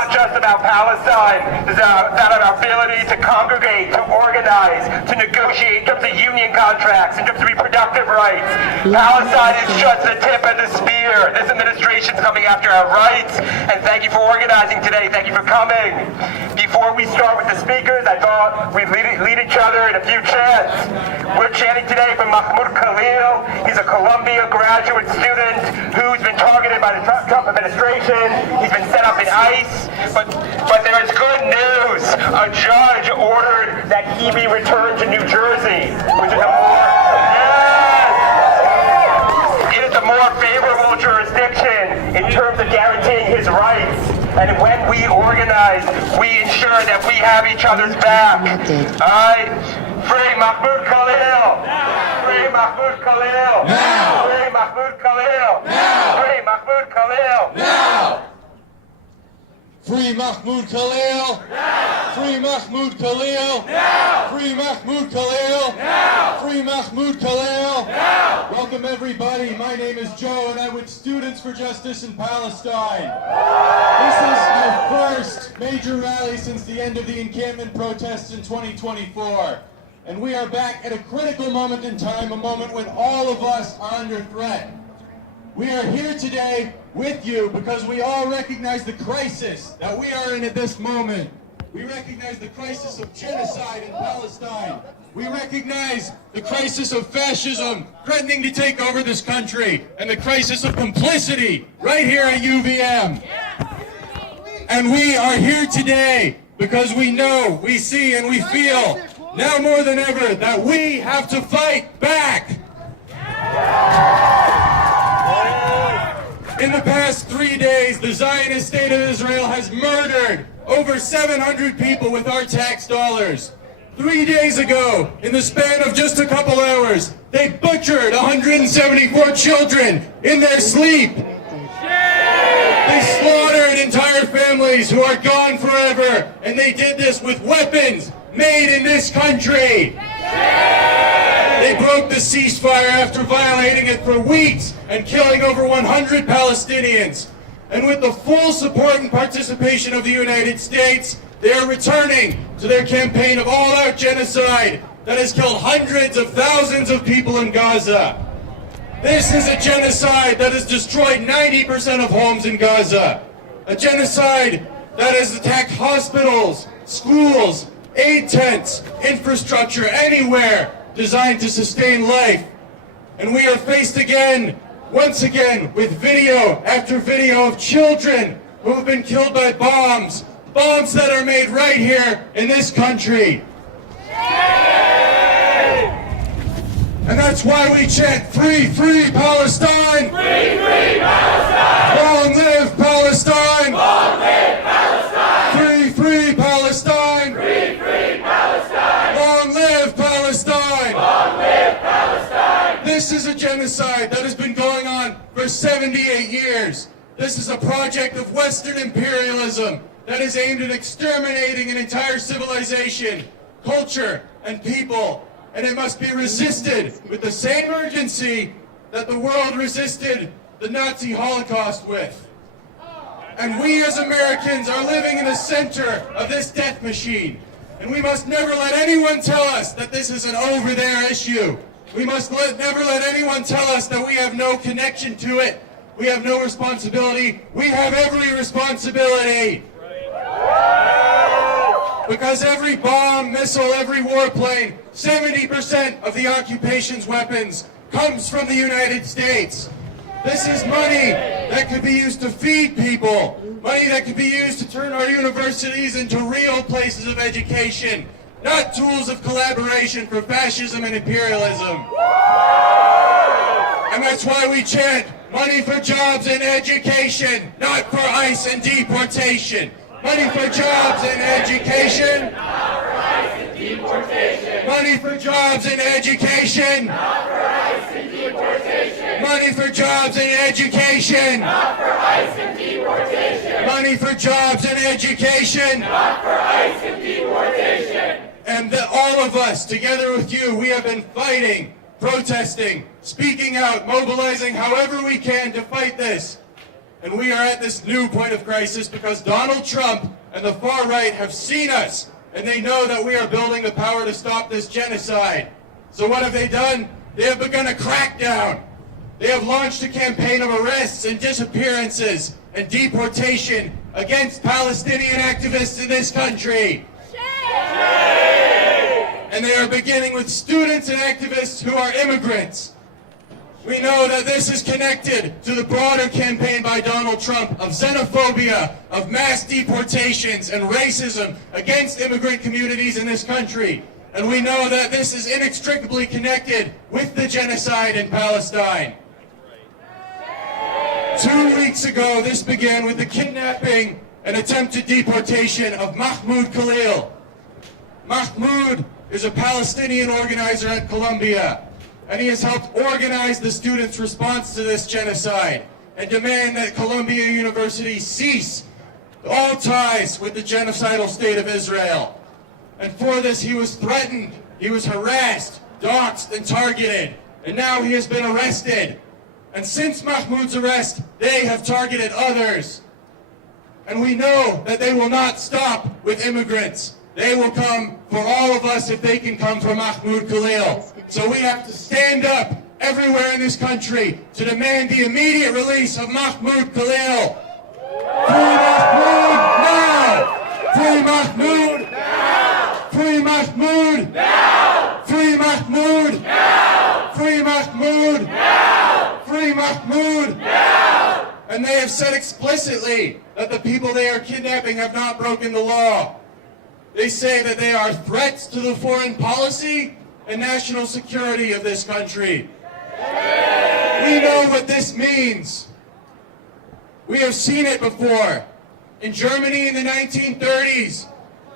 not just about Palestine. This is about our ability to congregate, to organize, to negotiate in terms of union contracts, in terms of reproductive rights. Palestine is just the tip of the spear. This administration's coming after our rights, and thank you for organizing today. Thank you for coming. Before we start with the speakers, I thought we'd lead each other in a few chants. We're chanting today for Mahmoud Khalil. He's a Columbia graduate student who's been targeted by the Trump administration. He's been set up in ICE, but there is good news. A judge ordered that he be returned to New Jersey, which is it is a more favorable jurisdiction in terms of guaranteeing his rights. And when we organize, we ensure that we have each other's back. Free Mahmoud Khalil! Free Mahmoud Khalil! Now! Free Mahmoud Khalil! Now! Free Mahmoud Khalil! Now! Free Mahmoud Khalil! Now! Free Mahmoud Khalil! Now! Free Mahmoud Khalil! Now! Free Mahmoud Khalil! Now! Welcome everybody. My name is Joe and I'm with Students for Justice in Palestine. This is our first major rally since the end of the encampment protests in 2024. And we are back at a critical moment in time, a moment when all of us are under threat. We are here today with you because we all recognize the crisis that we are in at this moment. We recognize the crisis of genocide in Palestine. We recognize the crisis of fascism threatening to take over this country and the crisis of complicity right here at UVM. And we are here today because we know, we see, and we feel now more than ever that we have to fight back. In the past 3 days, the Zionist state of Israel has murdered over 700 people with our tax dollars. 3 days ago, in the span of just a couple hours, they butchered 174 children in their sleep. They slaughtered entire families who are gone forever, and they did this with weapons made in this country. They broke the ceasefire after violating it for weeks and killing over 100 Palestinians. And with the full support and participation of the United States, they are returning to their campaign of all-out genocide that has killed hundreds of thousands of people in Gaza. This is a genocide that has destroyed 90% of homes in Gaza. A genocide that has attacked hospitals, schools, aid tents, infrastructure, anywhere designed to sustain life. And we are faced again, once again, with video after video of children who have been killed by bombs that are made right here in this country. And that's why we chant, free, free Palestine! Free, free Palestine! Long live Palestine! Long live Palestine! Free, free Palestine! Free, free Palestine! Long live Palestine! Long live Palestine! This is a genocide that has been going on for 78 years. This is a project of Western imperialism that is aimed at exterminating an entire civilization, culture, and people. And it must be resisted with the same urgency that the world resisted the Nazi Holocaust with. And we as Americans are living in the center of this death machine. And we must never let anyone tell us that this is an over there issue. We must never let anyone tell us that we have no connection to it. We have no responsibility. We have every responsibility. Because every bomb, missile, every warplane, 70% of the occupation's weapons comes from the United States. This is money that could be used to feed people, money that could be used to turn our universities into real places of education, not tools of collaboration for fascism and imperialism. And that's why we chant, money for jobs and education, not for ICE and deportation. Money for jobs and education. Not for ICE and deportation. Money for jobs and education. Not for ICE and deportation. Money for jobs and education. Not for ICE and deportation. Money for jobs and education. Not for ICE and deportation. And all of us, together with you, we have been fighting, protesting, speaking out, mobilizing however we can to fight this. And we are at this new point of crisis because Donald Trump and the far right have seen us, and they know that we are building the power to stop this genocide. So what have they done? They have begun a crackdown. They have launched a campaign of arrests and disappearances and deportation against Palestinian activists in this country. And they are beginning with students and activists who are immigrants. We know that this is connected to the broader campaign by Donald Trump of xenophobia, of mass deportations and racism against immigrant communities in this country. And we know that this is inextricably connected with the genocide in Palestine. 2 weeks ago, this began with the kidnapping and attempted deportation of Mahmoud Khalil. Mahmoud is a Palestinian organizer at Columbia, and he has helped organize the students' response to this genocide and demand that Columbia University cease all ties with the genocidal state of Israel. And for this, he was threatened, he was harassed, doxxed, and targeted, and now he has been arrested. And since Mahmoud's arrest, they have targeted others. And we know that they will not stop with immigrants. They will come for all of us if they can come for Mahmoud Khalil. So we have to stand up everywhere in this country to demand the immediate release of Mahmoud Khalil. Free Mahmoud now! Free Mahmoud now! Free Mahmoud now! Free Mahmoud now! Free Mahmoud now! Free Mahmoud now! And they have said explicitly that the people they are kidnapping have not broken the law. They say that they are threats to the foreign policy and national security of this country. We know what this means. We have seen it before. In Germany in the 1930s.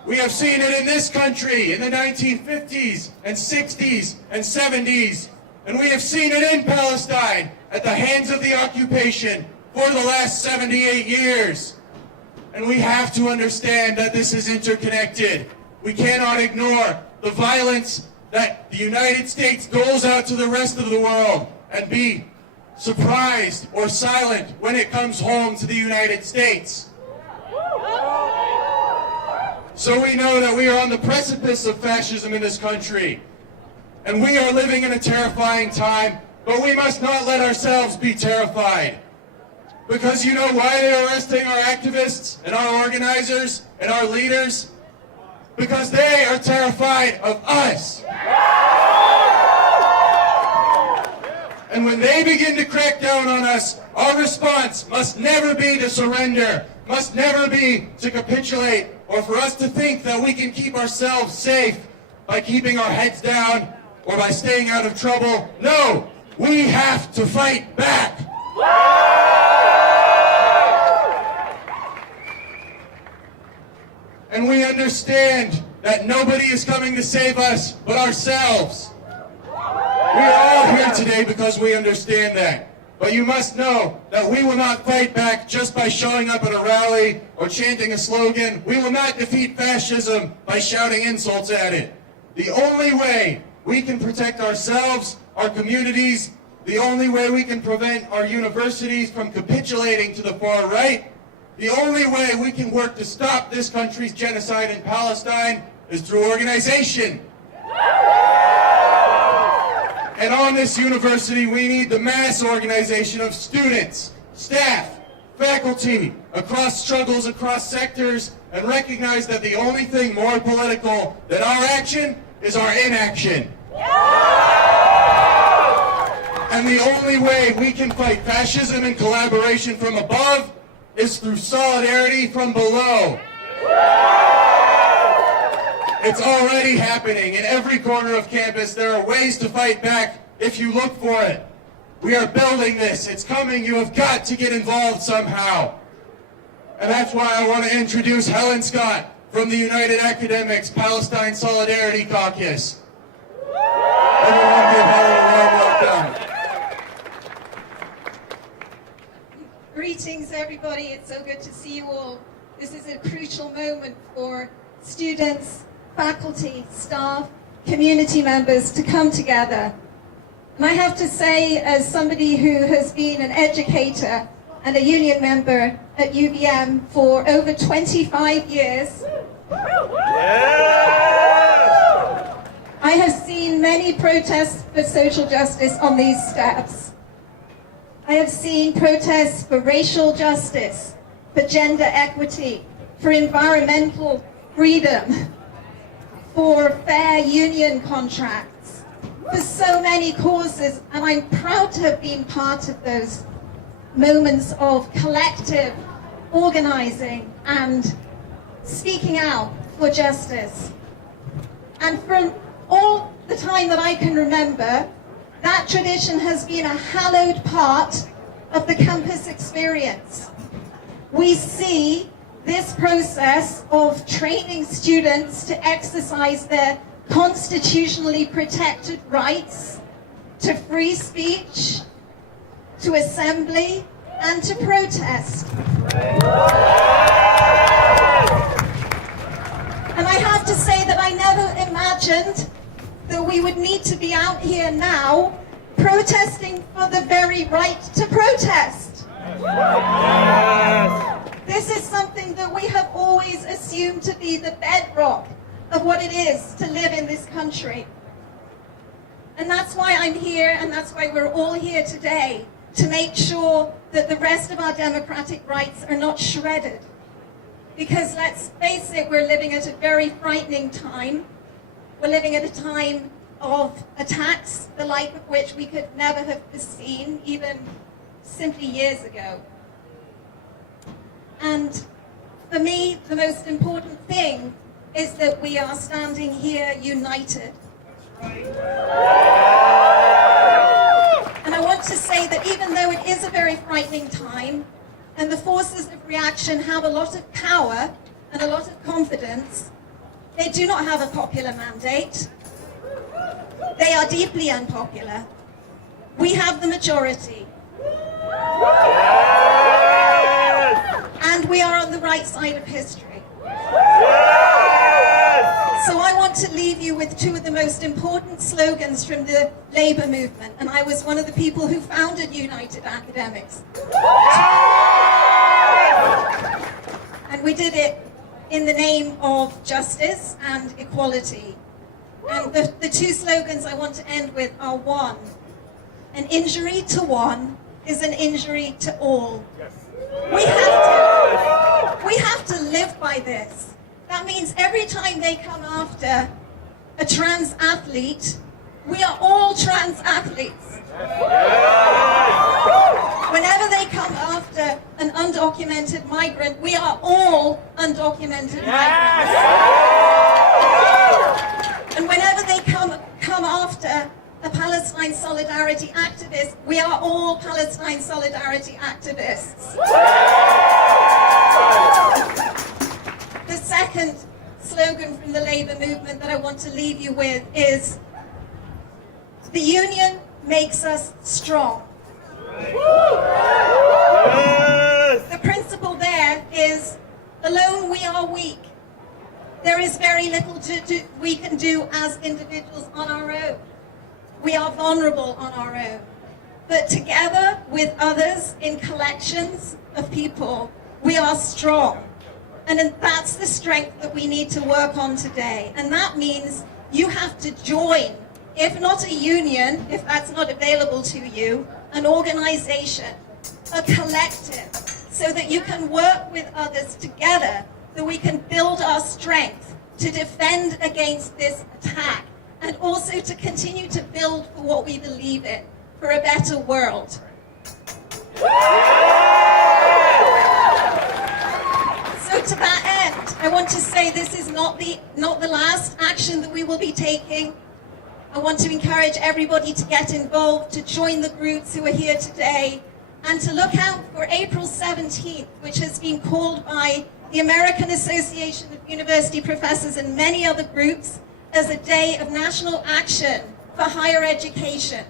We have seen it in this country in the 1950s and 60s and 70s. And we have seen it in Palestine at the hands of the occupation for the last 78 years. And we have to understand that this is interconnected. We cannot ignore the violence that the United States doles out to the rest of the world and be surprised or silent when it comes home to the United States. So we know that we are on the precipice of fascism in this country. And we are living in a terrifying time, but we must not let ourselves be terrified. Because you know why they're arresting our activists and our organizers and our leaders? Because they are terrified of us. And when they begin to crack down on us, our response must never be to surrender, must never be to capitulate, or for us to think that we can keep ourselves safe by keeping our heads down or by staying out of trouble. No, we have to fight back. And we understand that nobody is coming to save us but ourselves. We are all here today because we understand that. But you must know that we will not fight back just by showing up at a rally or chanting a slogan. We will not defeat fascism by shouting insults at it. The only way we can protect ourselves, our communities, the only way we can prevent our universities from capitulating to the far right, the only way we can work to stop this country's genocide in Palestine is through organization. And on this university, we need the mass organization of students, staff, faculty, across struggles, across sectors, and recognize that the only thing more political than our action is our inaction. And the only way we can fight fascism and collaboration from above is through solidarity from below. It's already happening. In every corner of campus, there are ways to fight back if you look for it. We are building this. It's coming. You have got to get involved somehow. And that's why I want to introduce Helen Scott from the United Academics Palestine Solidarity Caucus. Everyone give Helen a warm welcome. Greetings, everybody. It's so good to see you all. This is a crucial moment for students, faculty, staff, community members to come together. And I have to say, as somebody who has been an educator and a union member at UVM for over 25 years, I have seen many protests for social justice on these steps. I have seen protests for racial justice, for gender equity, for environmental freedom, for fair union contracts, for so many causes, and I'm proud to have been part of those moments of collective organizing and speaking out for justice. And for all the time that I can remember, that tradition has been a hallowed part of the campus experience. We see this process of training students to exercise their constitutionally protected rights to free speech, to assembly, and to protest. And I have to say that I never imagined that we would need to be out here now protesting for the very right to protest. This is something that we have always assumed to be the bedrock of what it is to live in this country. And that's why I'm here, and that's why we're all here today, to make sure that the rest of our democratic rights are not shredded. Because let's face it, we're living at a very frightening time. We're living at a time of attacks, the like of which we could never have foreseen, even simply years ago. And for me, the most important thing is that we are standing here united. And I want to say that even though it is a very frightening time, and the forces of reaction have a lot of power and a lot of confidence, they do not have a popular mandate. They are deeply unpopular. We have the majority. And we are on the right side of history. So I want to leave you with two of the most important slogans from the labor movement. And I was one of the people who founded United Academics. And we did it in the name of justice and equality. And the two slogans I want to end with are one. An injury to one is an injury to all. We have to live by this. That means every time they come after a trans athlete, we are all trans athletes. Whenever they come after an undocumented migrant, we are all undocumented migrants. And whenever they come after a Palestine solidarity activist, we are all Palestine solidarity activists. The second slogan from the labor movement that I want to leave you with is, the union makes us strong. The principle there is, alone we are weak. There is very little we can do as individuals on our own. We are vulnerable on our own. But together with others in collections of people, we are strong. And that's the strength that we need to work on today. And that means you have to join, if not a union, if that's not available to you, an organization, a collective, so that you can work with others together, that we can build our strength to defend against this attack, and also to continue to build for what we believe in, for a better world. So to that end, I want to say this is not the last action that we will be taking. I want to encourage everybody to get involved, to join the groups who are here today, and to look out for April 17th, which has been called by the American Association of University Professors and many other groups as a day of national action for higher education.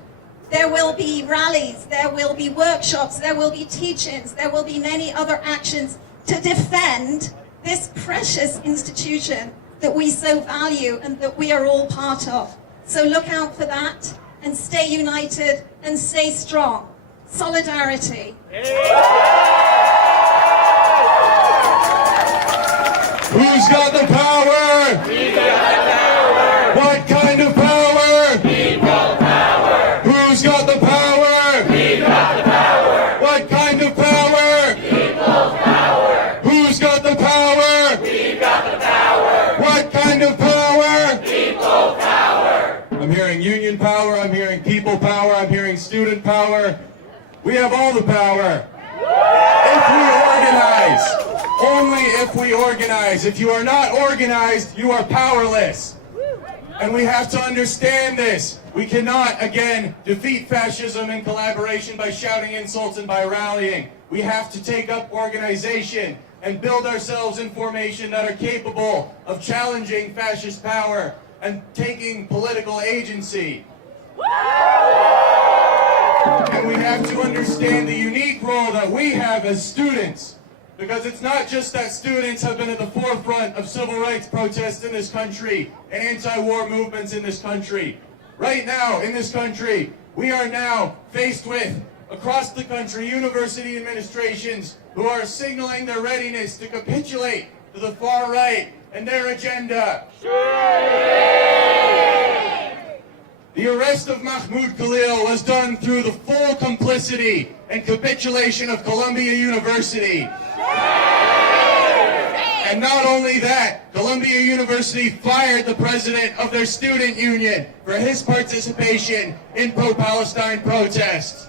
There will be rallies, there will be workshops, there will be teach-ins, there will be many other actions to defend this precious institution that we so value and that we are all part of. So look out for that, and stay united and stay strong. Solidarity. Who's got the power? We got the power. What kind of power? People power. Who's got the power? We got the power. What kind of power? People power. Who's got the power? We got the power. What kind of power? People power. I'm hearing union power, I'm hearing people power, I'm hearing student power. We have all the power. If we organize, only if we organize. If you are not organized, you are powerless. And we have to understand this. We cannot, again, defeat fascism in collaboration by shouting insults and by rallying. We have to take up organization and build ourselves in formation that are capable of challenging fascist power and taking political agency. And we have to understand the unique role that we have as students, because it's not just that students have been at the forefront of civil rights protests in this country and anti-war movements in this country. Right now, in this country, we are now faced with, across the country, university administrations who are signaling their readiness to capitulate to the far right and their agenda. The arrest of Mahmoud Khalil was done through the full complicity and capitulation of Columbia University. And not only that, Columbia University fired the president of their student union for his participation in pro-Palestine protests.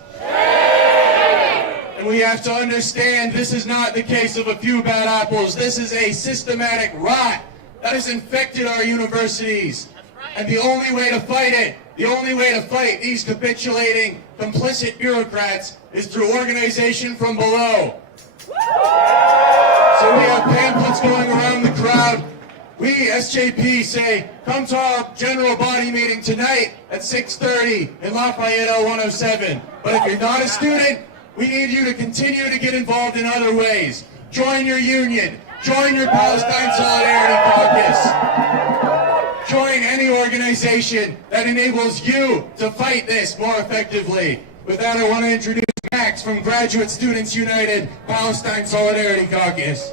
And we have to understand this is not the case of a few bad apples. This is a systematic rot that has infected our universities. And the only way to fight it, the only way to fight these capitulating, complicit bureaucrats is through organization from below. So we have pamphlets going around the crowd. We, SJP, say, come to our general body meeting tonight at 6:30 in Lafayette 107. But if you're not a student, we need you to continue to get involved in other ways. Join your union. Join your Palestine Solidarity Caucus. Join any organization that enables you to fight this more effectively. With that, I want to introduce Max from Graduate Students United Palestine Solidarity Caucus.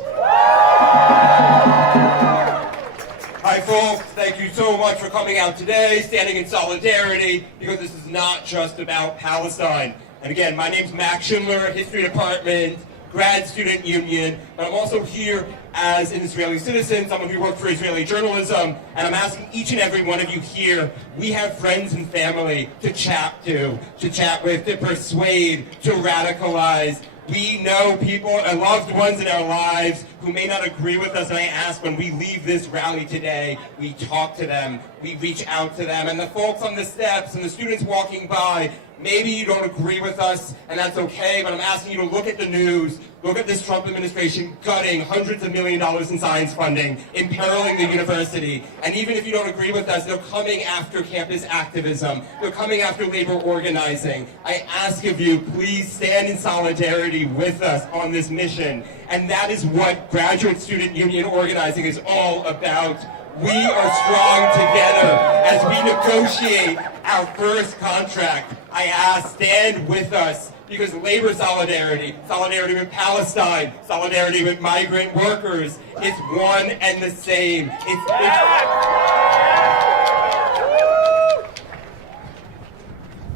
Hi folks, thank you so much for coming out today, standing in solidarity, because this is not just about Palestine. And again, my name's Max Schindler, History Department, Grad Student Union, but I'm also here as an Israeli citizen. Some of you work for Israeli journalism, and I'm asking each and every one of you here, we have friends and family to chat with, to persuade, to radicalize. We know people and loved ones in our lives who may not agree with us, and I ask when we leave this rally today, we talk to them, we reach out to them, and the folks on the steps and the students walking by, maybe you don't agree with us, and that's okay, but I'm asking you to look at the news, look at this Trump administration gutting hundreds of $millions in science funding, imperiling the university, and even if you don't agree with us, they're coming after campus activism, they're coming after labor organizing. I ask of you, please stand in solidarity with us on this mission, and that is what Graduate Student Union organizing is all about. We are strong together as we negotiate our first contract. I ask, stand with us, because labor solidarity, solidarity with Palestine, solidarity with migrant workers, it's one and the same.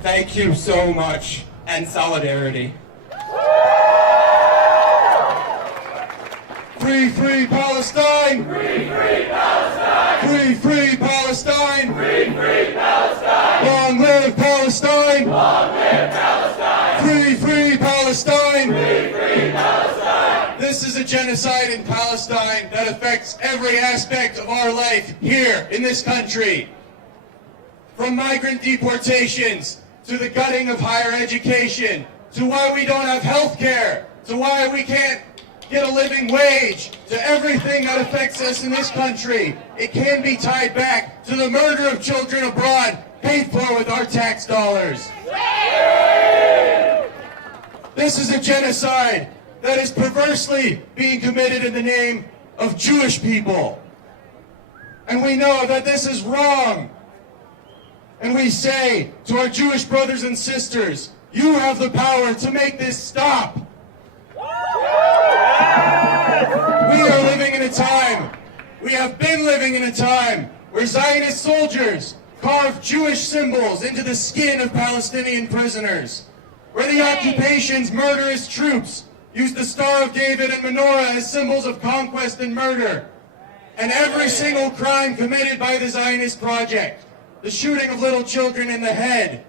Thank you so much, and solidarity. Free, free Palestine! Free, free Palestine. Free, free Palestine! Free, free Palestine. Long live Palestine! Long live Palestine. Free, free Palestine! Free, free Palestine. This is a genocide in Palestine that affects every aspect of our life here in this country. From migrant deportations, to the gutting of higher education, to why we don't have health care, to why we can't get a living wage, to everything that affects us in this country. It can be tied back to the murder of children abroad, paid for with our tax dollars. This is a genocide that is perversely being committed in the name of Jewish people. And we know that this is wrong. And we say to our Jewish brothers and sisters, You have the power to make this stop. We are living in a time, we have been living in a time where Zionist soldiers carve Jewish symbols into the skin of Palestinian prisoners, where the occupation's murderous troops use the Star of David and menorah as symbols of conquest and murder. And every single crime committed by the Zionist project, the shooting of little children in the head,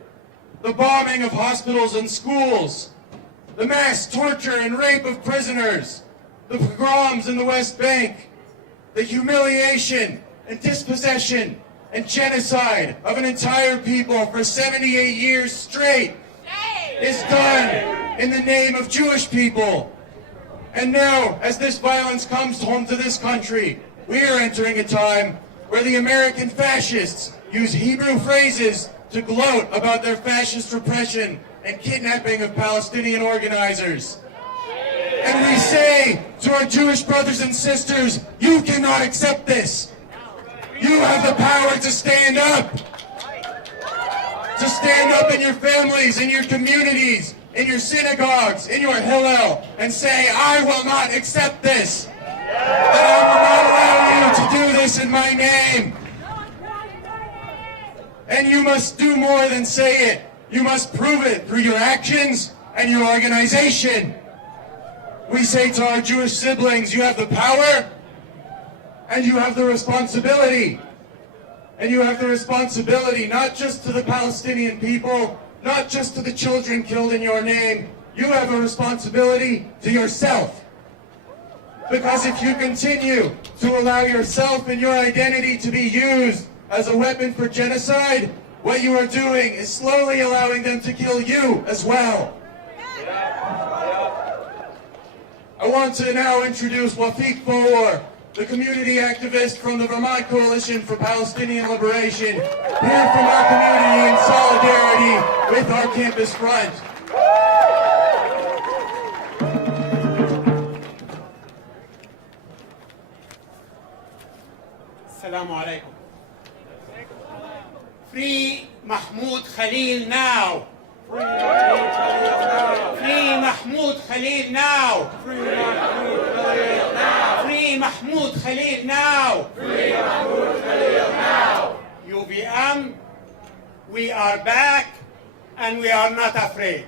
the bombing of hospitals and schools, the mass torture and rape of prisoners, the pogroms in the West Bank, the humiliation and dispossession and genocide of an entire people for 78 years straight is done in the name of Jewish people. And now, as this violence comes home to this country, we are entering a time where the American fascists use Hebrew phrases to gloat about their fascist repression and kidnapping of Palestinian organizers. And we say to our Jewish brothers and sisters, you cannot accept this. You have the power to stand up. To stand up in your families, in your communities, in your synagogues, in your Hillel, and say, I will not accept this. That I will not allow you to do this in my name. And you must do more than say it. You must prove it through your actions and your organization. We say to our Jewish siblings, you have the power and you have the responsibility. And you have the responsibility not just to the Palestinian people, not just to the children killed in your name. You have a responsibility to yourself. Because if you continue to allow yourself and your identity to be used as a weapon for genocide, what you are doing is slowly allowing them to kill you as well. I want to now introduce Wafiq Fawar, the community activist from the Vermont Coalition for Palestinian Liberation, here from our community in solidarity with our campus front. Assalamu alaikum. Free Mahmoud Khalil now. Free Mahmoud Khalil now. Free Mahmoud Khalil now. Free Mahmoud Khalil now. Free Mahmoud Khalil now. UVM, we are back and we are not afraid.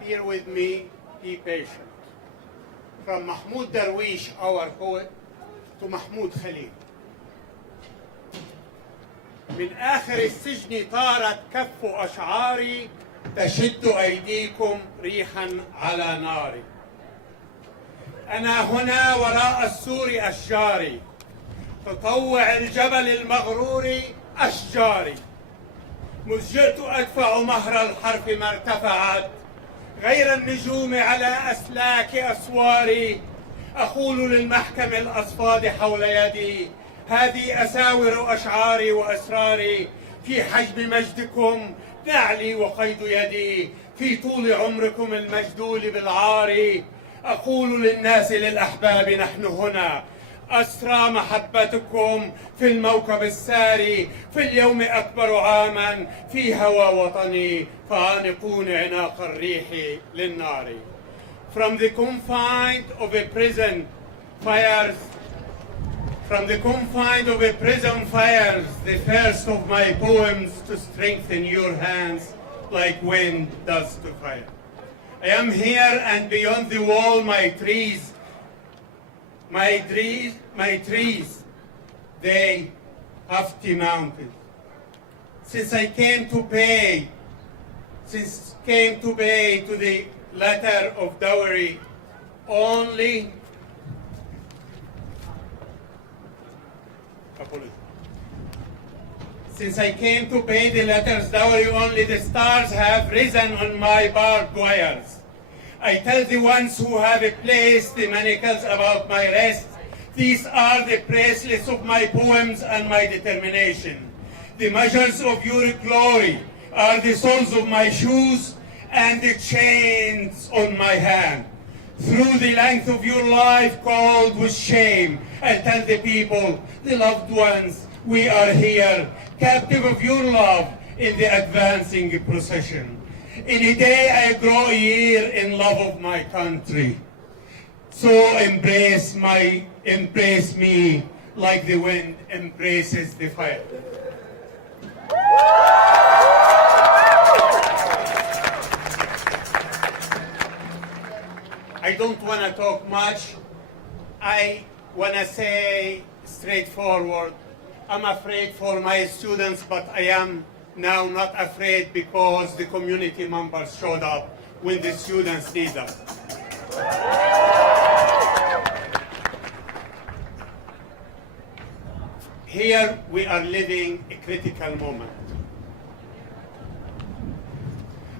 Bear with me, be patient. From Mahmoud Darwish, our poet, to Mahmoud Khalil. من آخر السجن طارت كف أشعاري تشد أيديكم ريحا على ناري. أنا هنا وراء السور أشجاري تطوع الجبل المغرور أشجاري. مذ جئت أدفع مهر الحرف ما ارتفعت غير النجوم على أسلاك أسواري. أقول للمحكم الأصفاد حول يدي هذه أساور أشعاري وأسراري. في حجم مجدكم نعلي وقيد يدي في طول عمركم المجدول بالعار. أقول للناس للأحباب نحن هنا أسرى محبتكم في الموكب الساري. في اليوم أكبر عاما في هوى وطني فعانقون عناق الريح للنار. From the confines of a prison fires, the first of my poems to strengthen your hands like wind does to fire. I am here and beyond the wall my trees, they hafty mounted. Since came to pay to the letter of dowry only Since I came to pay the letters dowry only the stars have risen on my barbed wires. I tell the ones who have placed the manacles about my wrist, these are the bracelets of my poems and my determination. The measures of your glory are the soles of my shoes and the chains on my hand. Through the length of your life called with shame, I tell the people, the loved ones, We are here, captive of your love in the advancing procession. In a day I grow a year in love of my country. So embrace me like the wind embraces the fire. I don't want to talk much. I want to say straightforward, I'm afraid for my students, but I am now not afraid because the community members showed up when the students need them. Here we are living a critical moment.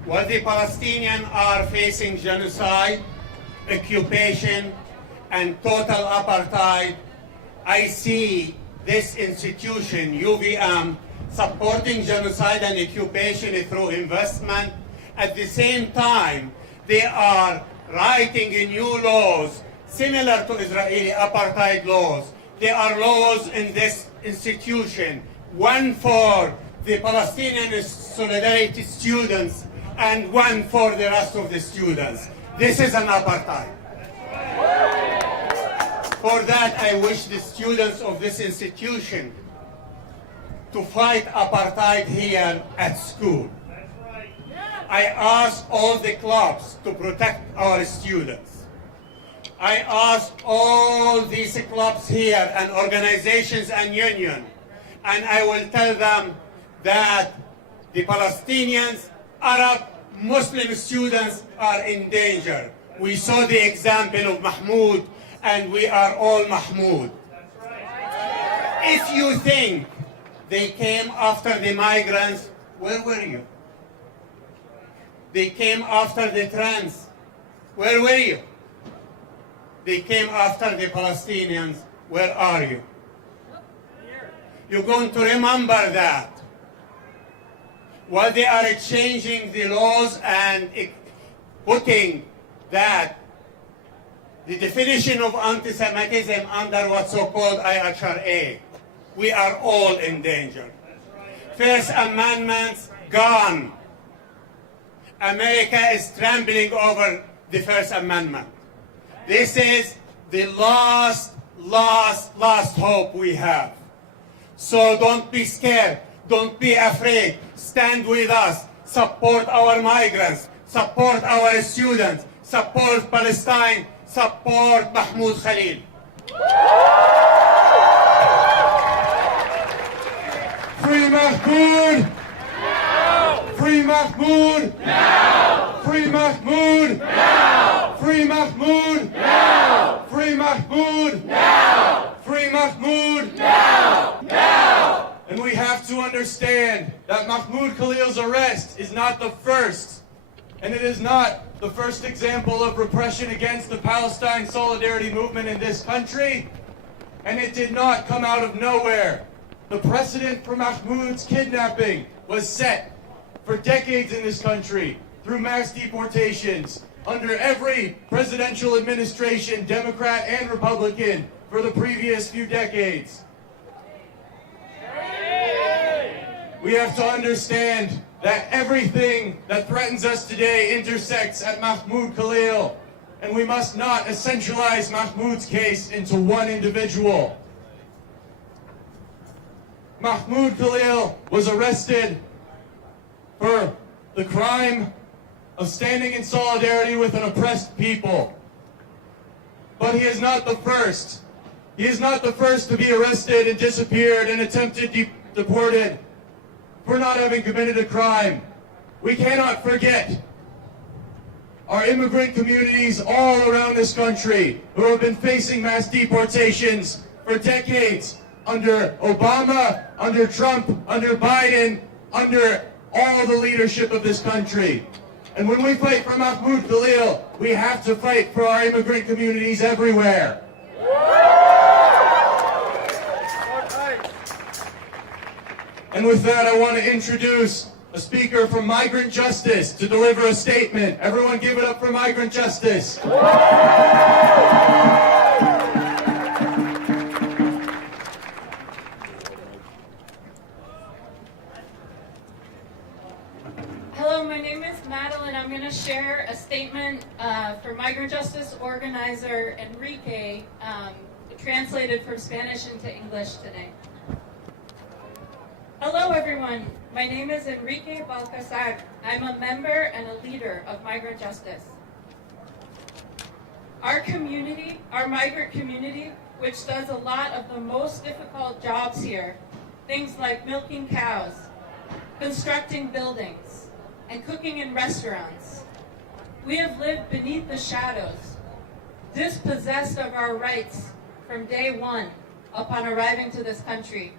While the Palestinians are facing genocide, occupation, and total apartheid, I see this institution, UVM, supporting genocide and occupation through investment. At the same time, they are writing new laws similar to Israeli apartheid laws. There are laws in this institution, one for the Palestinian Solidarity students and one for the rest of the students. This is an apartheid. For that, I wish the students of this institution to fight apartheid here at school. I ask all the clubs to protect our students. I ask all these clubs here and organizations and unions, and I will tell them that the Palestinians, Arab, Muslim students are in danger. We saw the example of Mahmoud, and we are all Mahmoud. If you think they came after the migrants, where were you? They came after the trans, where were you? They came after the Palestinians, where are you? You're going to remember that. While they are changing the laws and putting that the definition of anti-Semitism under what's so-called IHRA, we are all in danger. First Amendment's gone. America is trembling over the First Amendment. This is the last hope we have. So don't be scared. Don't be afraid. Stand with us. Support our migrants. Support our students. Support Palestine. Support Mahmoud Khalil. Free Mahmoud! Now! Free Mahmoud! Now! Free Mahmoud! Now! Free Mahmoud! Now! Free Mahmoud! Now! Free Mahmoud! Now! Now! And we have to understand that Mahmoud Khalil's arrest is not the first, and it is not the first example of repression against the Palestine Solidarity movement in this country, and it did not come out of nowhere. The precedent for Mahmoud's kidnapping was set for decades in this country through mass deportations under every presidential administration, Democrat and Republican, for the previous few decades. We have to understand that everything that threatens us today intersects at Mahmoud Khalil, and we must not essentialize Mahmoud's case into one individual. Mahmoud Khalil was arrested for the crime of standing in solidarity with an oppressed people. But he is not the first. He is not the first to be arrested and disappeared and attempted deported for not having committed a crime. We cannot forget our immigrant communities all around this country who have been facing mass deportations for decades under Obama, under Trump, under Biden, under all the leadership of this country. And when we fight for Mahmoud Khalil, we have to fight for our immigrant communities everywhere. And with that, I want to introduce a speaker from Migrant Justice to deliver a statement. Everyone give it up for Migrant Justice. Migrant Justice organizer Enrique translated from Spanish into English today. Hello everyone, my name is Enrique Balcazar. I'm a member and a leader of Migrant Justice. Our community, our migrant community, which does a lot of the most difficult jobs here, things like milking cows, constructing buildings, and cooking in restaurants. We have lived beneath the shadows, dispossessed of our rights from day one upon arriving to this country.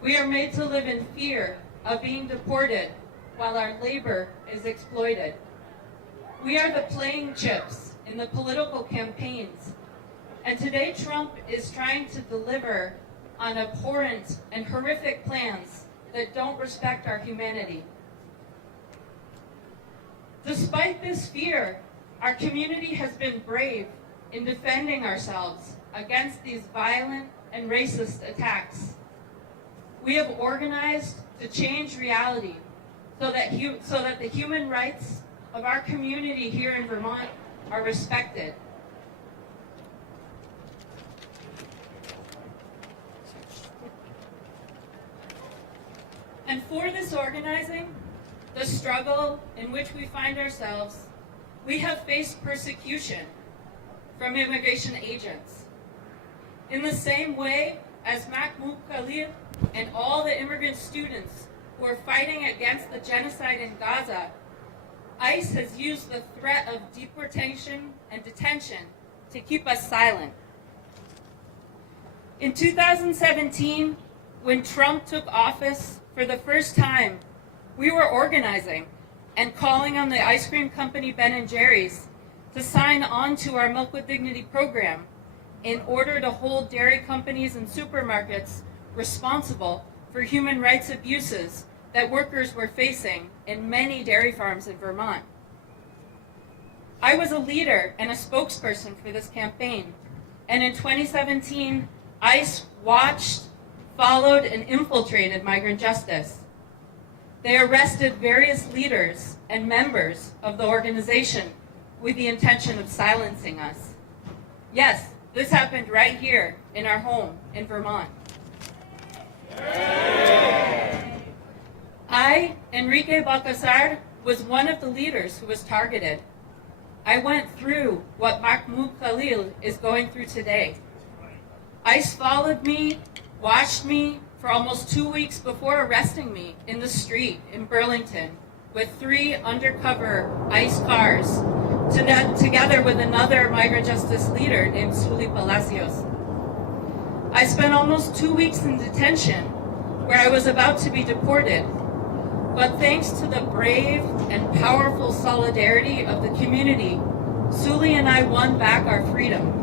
We are made to live in fear of being deported while our labor is exploited. We are the playing chips in the political campaigns, and today Trump is trying to deliver on abhorrent and horrific plans that don't respect our humanity. Despite this fear, our community has been brave in defending ourselves against these violent and racist attacks. We have organized to change reality so that the human rights of our community here in Vermont are respected. And for this organizing, the struggle in which we find ourselves, we have faced persecution from immigration agents. In the same way as Mahmoud Khalil and all the immigrant students who are fighting against the genocide in Gaza, ICE has used the threat of deportation and detention to keep us silent. In 2017, when Trump took office for the first time, we were organizing and calling on the ice cream company Ben & Jerry's to sign on to our Milk with Dignity program in order to hold dairy companies and supermarkets responsible for human rights abuses that workers were facing in many dairy farms in Vermont. I was a leader and a spokesperson for this campaign, and in 2017, ICE watched, followed, and infiltrated Migrant Justice. They arrested various leaders and members of the organization with the intention of silencing us. Yes, this happened right here in our home in Vermont. I, Enrique Balcazar, was one of the leaders who was targeted. I went through what Mahmoud Khalil is going through today. ICE followed me, watched me for almost 2 weeks before arresting me in the street in Burlington with 3 undercover ICE cars, together with another Migrant Justice leader named Sully Palacios. I spent almost 2 weeks in detention where I was about to be deported. But thanks to the brave and powerful solidarity of the community, Sully and I won back our freedom.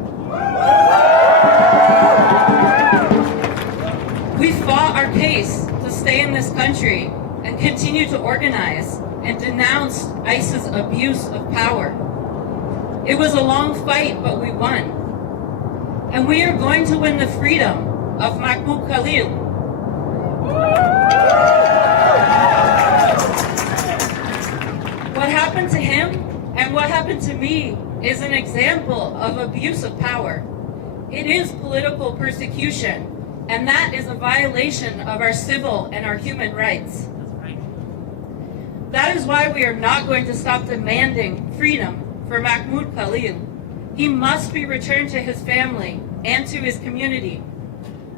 We fought our case to stay in this country and continue to organize and denounce ICE's abuse of power. It was a long fight, but we won. And we are going to win the freedom of Mahmoud Khalil. What happened to him and what happened to me is an example of abuse of power. It is political persecution, and that is a violation of our civil and our human rights. That is why we are not going to stop demanding freedom for Mahmoud Khalil. He must be returned to his family and to his community.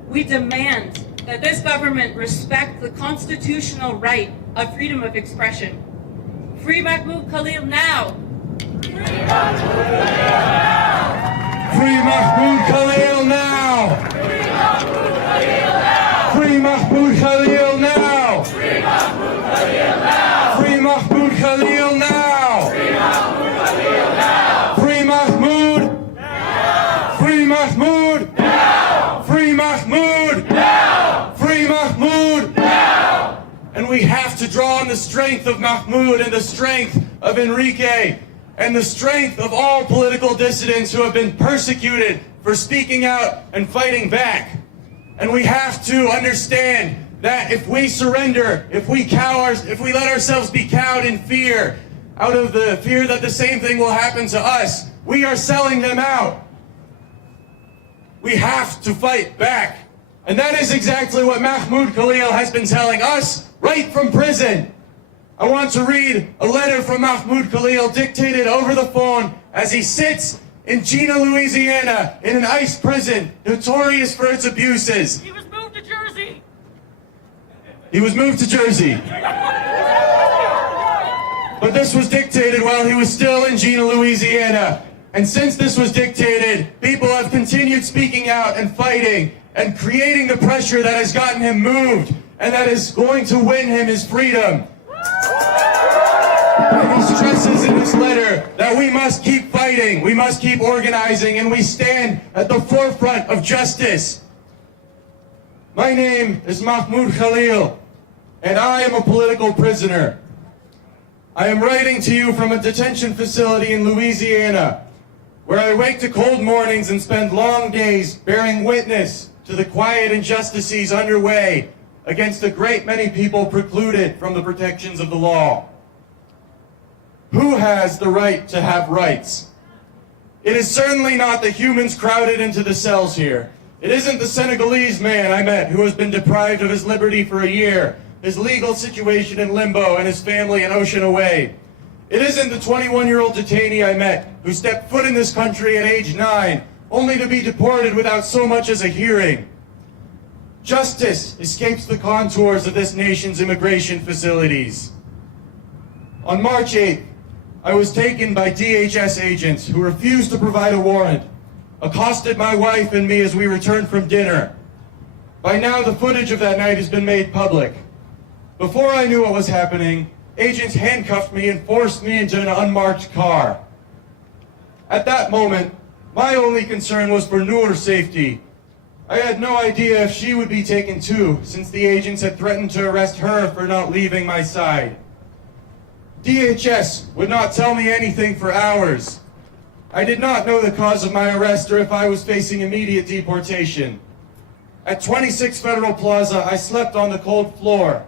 We demand that this government respect the constitutional right of freedom of expression. Free Mahmoud Khalil now! Free Mahmoud Khalil now! Free Mahmoud Khalil now! Free Mahmoud Khalil now! Free Mahmoud Khalil now! Free Mahmoud! Free Mahmoud! Free Mahmoud! Free Mahmoud! And we have to draw on the strength of Mahmoud and the strength of Enrique and the strength of all political dissidents who have been persecuted for speaking out and fighting back. And we have to understand that if we surrender, if we let ourselves be cowed in fear, out of the fear that the same thing will happen to us, we are selling them out. We have to fight back. And that is exactly what Mahmoud Khalil has been telling us right from prison. I want to read a letter from Mahmoud Khalil dictated over the phone as he sits in Jena, Louisiana, in an ICE prison, notorious for its abuses. He was moved to Jersey. He was moved to Jersey. But this was dictated while he was still in Jena, Louisiana. And since this was dictated, people have continued speaking out and fighting and creating the pressure that has gotten him moved and that is going to win him his freedom. And he stresses in this letter that we must keep fighting, we must keep organizing, and we stand at the forefront of justice. My name is Mahmoud Khalil, and I am a political prisoner. I am writing to you from a detention facility in Louisiana, where I wake to cold mornings and spend long days bearing witness to the quiet injustices underway against a great many people precluded from the protections of the law. Who has the right to have rights? It is certainly not the humans crowded into the cells here. It isn't the Senegalese man I met who has been deprived of his liberty for a year, his legal situation in limbo, and his family an ocean away. It isn't the 21-year-old detainee I met who stepped foot in this country at age 9, only to be deported without so much as a hearing. Justice escapes the contours of this nation's immigration facilities. On March 8th, I was taken by DHS agents who refused to provide a warrant, accosted my wife and me as we returned from dinner. By now, the footage of that night has been made public. Before I knew what was happening, agents handcuffed me and forced me into an unmarked car. At that moment, my only concern was for Noor's safety. I had no idea if she would be taken too, since the agents had threatened to arrest her for not leaving my side. DHS would not tell me anything for hours. I did not know the cause of my arrest or if I was facing immediate deportation. At 26 Federal Plaza, I slept on the cold floor.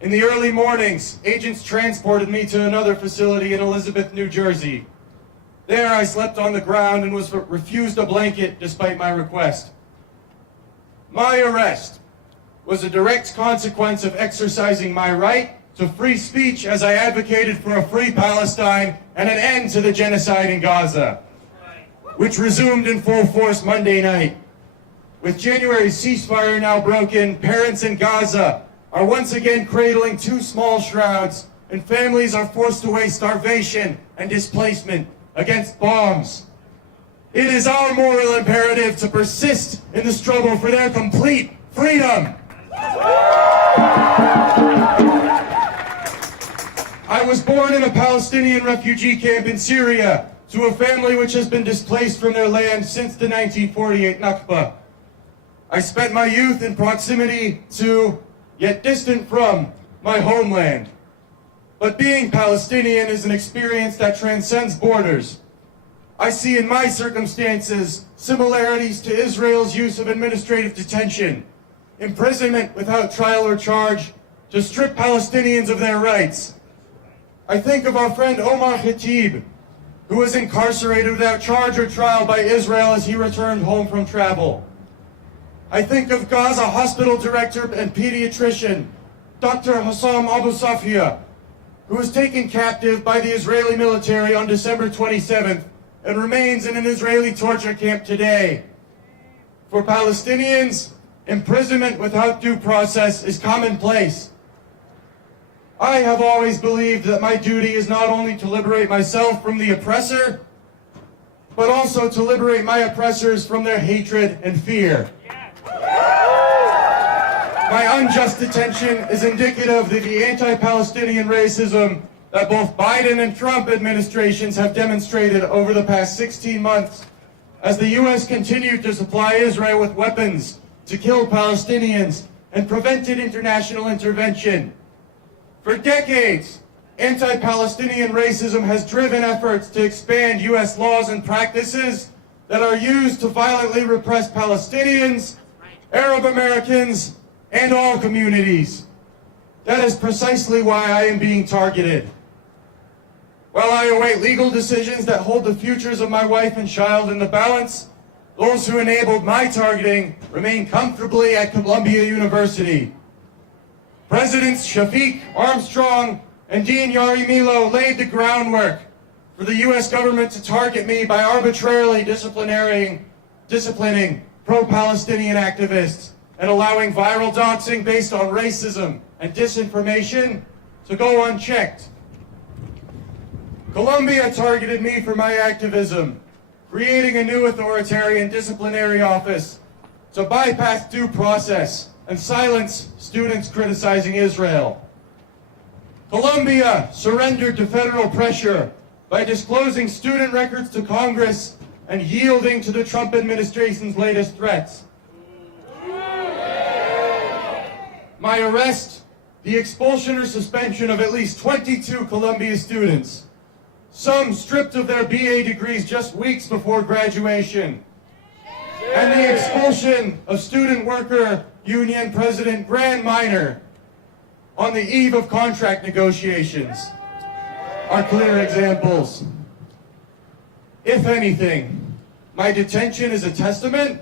In the early mornings, agents transported me to another facility in Elizabeth, New Jersey. There, I slept on the ground and was refused a blanket despite my request. My arrest was a direct consequence of exercising my right to free speech as I advocated for a free Palestine and an end to the genocide in Gaza, which resumed in full force Monday night. With January's ceasefire now broken, parents in Gaza are once again cradling 2 small shrouds, and families are forced to away starvation and displacement against bombs. It is our moral imperative to persist in the struggle for their complete freedom. I was born in a Palestinian refugee camp in Syria to a family which has been displaced from their land since the 1948 Nakba. I spent my youth in proximity to, yet distant from, my homeland. But being Palestinian is an experience that transcends borders. I see in my circumstances similarities to Israel's use of administrative detention, imprisonment without trial or charge to strip Palestinians of their rights. I think of our friend Omar Khatib, who was incarcerated without charge or trial by Israel as he returned home from travel. I think of Gaza hospital director and pediatrician, Dr. Hassam Abu Safia, who was taken captive by the Israeli military on December 27th and remains in an Israeli torture camp today. For Palestinians, imprisonment without due process is commonplace. I have always believed that my duty is not only to liberate myself from the oppressor, but also to liberate my oppressors from their hatred and fear. My unjust detention is indicative of the anti-Palestinian racism that both Biden and Trump administrations have demonstrated over the past 16 months as the U.S. continued to supply Israel with weapons to kill Palestinians and prevented international intervention. For decades, anti-Palestinian racism has driven efforts to expand U.S. laws and practices that are used to violently repress Palestinians, Arab Americans, and all communities. That is precisely why I am being targeted. While I await legal decisions that hold the futures of my wife and child in the balance, those who enabled my targeting remain comfortably at Columbia University. Presidents Shafiq, Armstrong, and Dean Yarimilo laid the groundwork for the U.S. government to target me by arbitrarily disciplining pro-Palestinian activists and allowing viral doxing based on racism and disinformation to go unchecked. Columbia targeted me for my activism, creating a new authoritarian disciplinary office to bypass due process and silence students criticizing Israel. Columbia surrendered to federal pressure by disclosing student records to Congress and yielding to the Trump administration's latest threats. My arrest, the expulsion or suspension of at least 22 Columbia students, some stripped of their BA degrees just weeks before graduation, and the expulsion of Student Worker Union President Grand Minor on the eve of contract negotiations are clear examples. If anything, my detention is a testament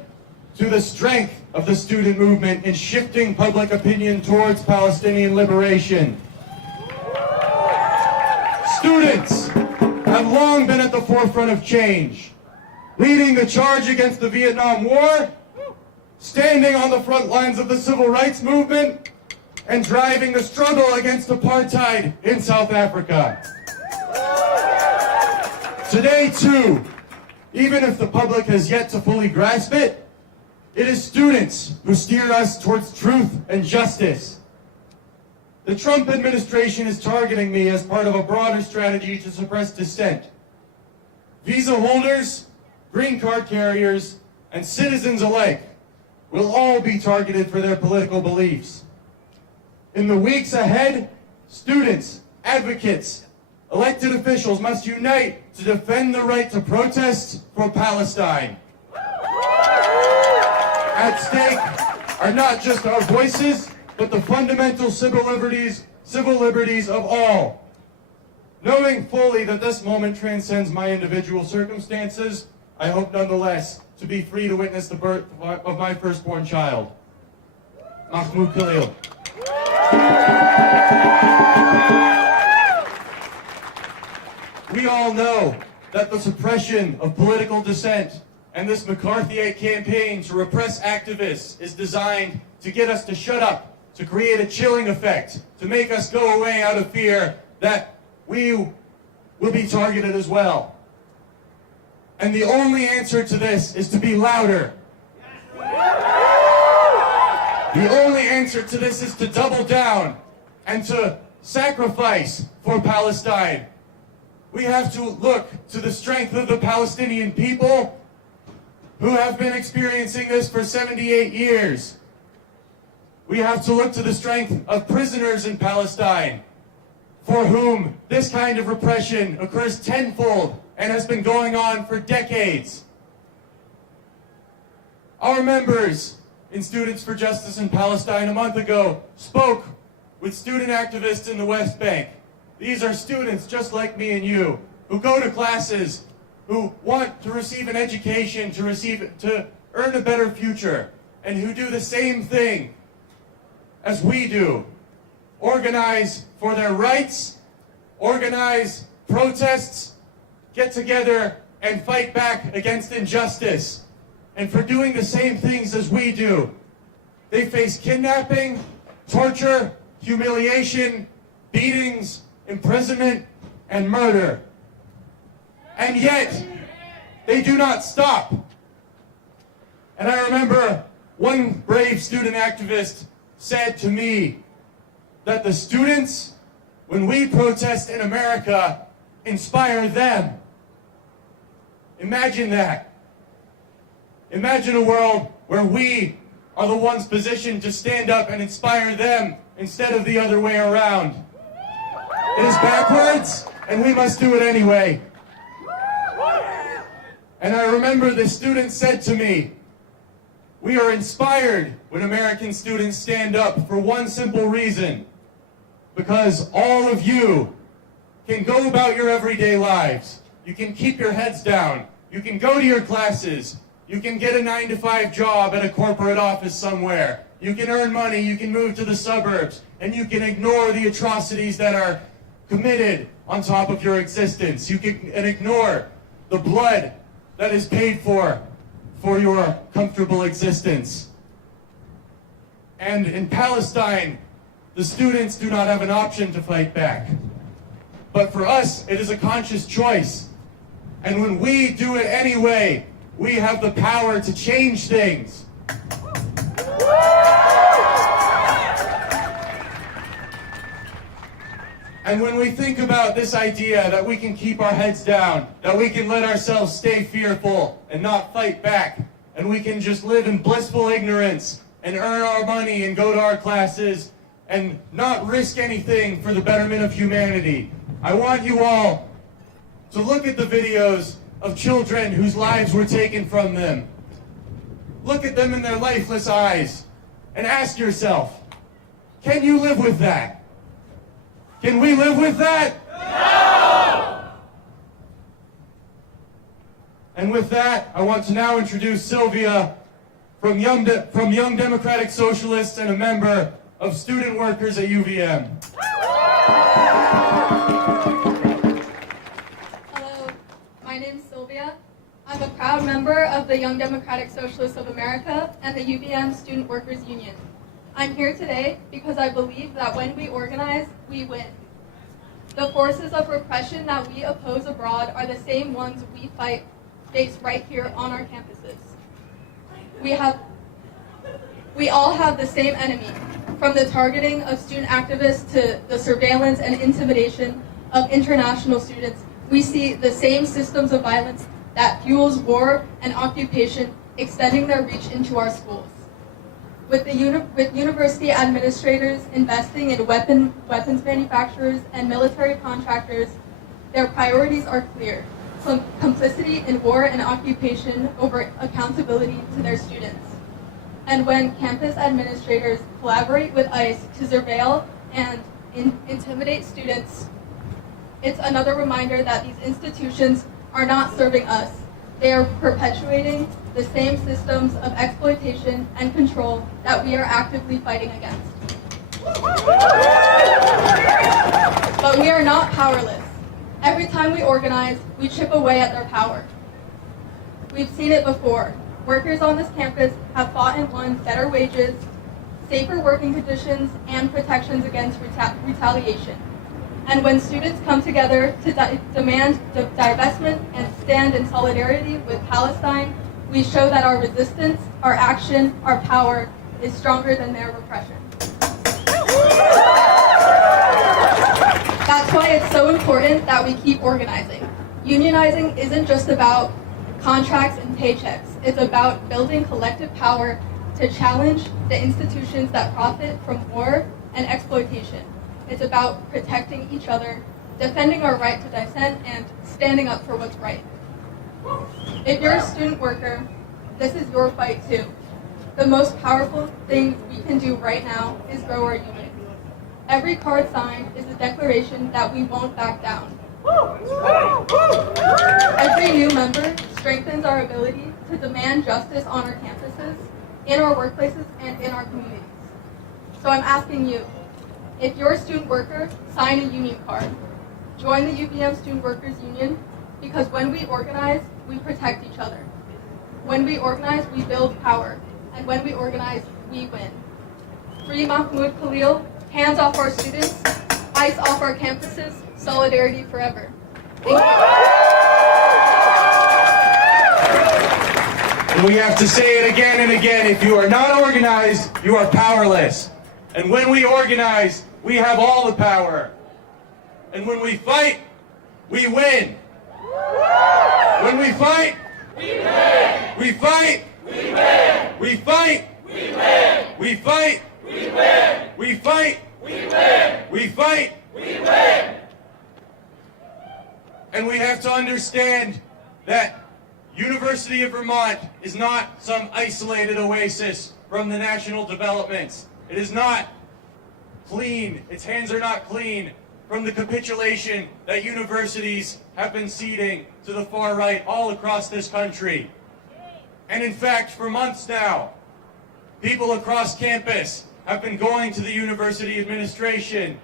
to the strength of the student movement in shifting public opinion towards Palestinian liberation. Students have long been at the forefront of change, leading the charge against the Vietnam War, standing on the front lines of the civil rights movement, and driving the struggle against apartheid in South Africa. Today, too, even if the public has yet to fully grasp it, it is students who steer us towards truth and justice. The Trump administration is targeting me as part of a broader strategy to suppress dissent. Visa holders, green card carriers, and citizens alike will all be targeted for their political beliefs. In the weeks ahead, students, advocates, elected officials must unite to defend the right to protest for Palestine. At stake are not just our voices, but the fundamental civil liberties of all. Knowing fully that this moment transcends my individual circumstances, I hope nonetheless to be free to witness the birth of my firstborn child. Mahmoud Khalil. We all know that the suppression of political dissent and this McCarthyite campaign to repress activists is designed to get us to shut up, to create a chilling effect, to make us go away out of fear that we will be targeted as well. And the only answer to this is to be louder. The only answer to this is to double down and to sacrifice for Palestine. We have to look to the strength of the Palestinian people who have been experiencing this for 78 years. We have to look to the strength of prisoners in Palestine, for whom this kind of repression occurs tenfold and has been going on for decades. Our members in Students for Justice in Palestine a month ago spoke with student activists in the West Bank. These are students just like me and you, who go to classes, who want to receive an education, to earn a better future, and who do the same thing as we do. Organize for their rights, organize protests, get together and fight back against injustice. And for doing the same things as we do, they face kidnapping, torture, humiliation, beatings, imprisonment, and murder. And yet, they do not stop. And I remember one brave student activist said to me that the students, when we protest in America, inspire them. Imagine that. Imagine a world where we are the ones positioned to stand up and inspire them instead of the other way around. It is backwards, and we must do it anyway. And I remember the student said to me, we are inspired when American students stand up for one simple reason, because all of you can go about your everyday lives. You can keep your heads down. You can go to your classes. You can get a 9-to-5 job at a corporate office somewhere. You can earn money. You can move to the suburbs. And you can ignore the atrocities that are committed on top of your existence. You can ignore the blood that is paid for your comfortable existence. And in Palestine, the students do not have an option to fight back. But for us, it is a conscious choice. And when we do it anyway, we have the power to change things. And when we think about this idea that we can keep our heads down, that we can let ourselves stay fearful and not fight back, and we can just live in blissful ignorance and earn our money and go to our classes and not risk anything for the betterment of humanity, I want you all to look at the videos of children whose lives were taken from them. Look at them in their lifeless eyes and ask yourself, can you live with that? Can we live with that? No! And with that, I want to now introduce Sylvia from Young Democratic Socialists and a member of Student Workers at UVM. Hello, my name is Sylvia. I'm a proud member of the Young Democratic Socialists of America and the UVM Student Workers Union. I'm here today because I believe that when we organize, we win. The forces of repression that we oppose abroad are the same ones we face right here on our campuses. We all have the same enemy, from the targeting of student activists to the surveillance and intimidation of international students. We see the same systems of violence that fuels war and occupation extending their reach into our schools. With university administrators investing in weapons manufacturers and military contractors, their priorities are clear. Complicity in war and occupation over accountability to their students. And when campus administrators collaborate with ICE to surveil and intimidate students, it's another reminder that these institutions are not serving us. They are perpetuating the same systems of exploitation and control that we are actively fighting against. But we are not powerless. Every time we organize, we chip away at their power. We've seen it before. Workers on this campus have fought and won better wages, safer working conditions, and protections against retaliation. And when students come together to demand divestment and stand in solidarity with Palestine, we show that our resistance, our action, our power is stronger than their repression. That's why it's so important that we keep organizing. Unionizing isn't just about contracts and paychecks. It's about building collective power to challenge the institutions that profit from war and exploitation. It's about protecting each other, defending our right to dissent, and standing up for what's right. If you're a student worker, this is your fight too. The most powerful thing we can do right now is grow our union. Every card signed is a declaration that we won't back down. Every new member strengthens our ability to demand justice on our campuses, in our workplaces, and in our communities. So I'm asking you, if you're a student worker, sign a union card. Join the UVM Student Workers Union, because when we organize, we protect each other. When we organize, we build power. And when we organize, we win. Free Mahmoud Khalil, hands off our students, ICE off our campuses, solidarity forever. Thank you. And we have to say it again and again. If you are not organized, you are powerless. And when we organize, we have all the power. And when we fight, we win. When we fight, we win. We fight, we win. We fight, we win. We fight, we win. We fight, we win. We fight, we win. And we have to understand that University of Vermont is not some isolated oasis from the national developments. It is not clean. Its hands are not clean. from the capitulation that universities have been ceding to the far right all across this country. And in fact, for months now, people across campus have been going to the university administration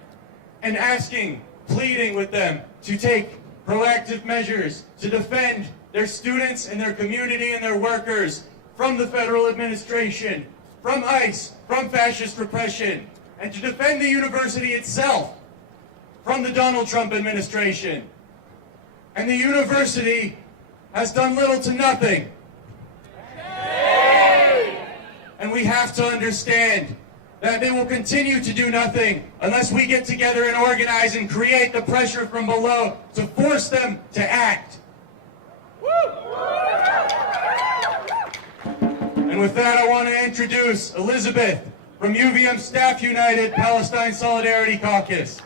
and asking, pleading with them to take proactive measures to defend their students and their community and their workers from the federal administration, from ICE, from fascist repression, and to defend the university itself from the Donald Trump administration. And the university has done little to nothing. And we have to understand that they will continue to do nothing unless we get together and organize and create the pressure from below to force them to act. And with that, I want to introduce Elizabeth from UVM Staff United Palestine Solidarity Caucus.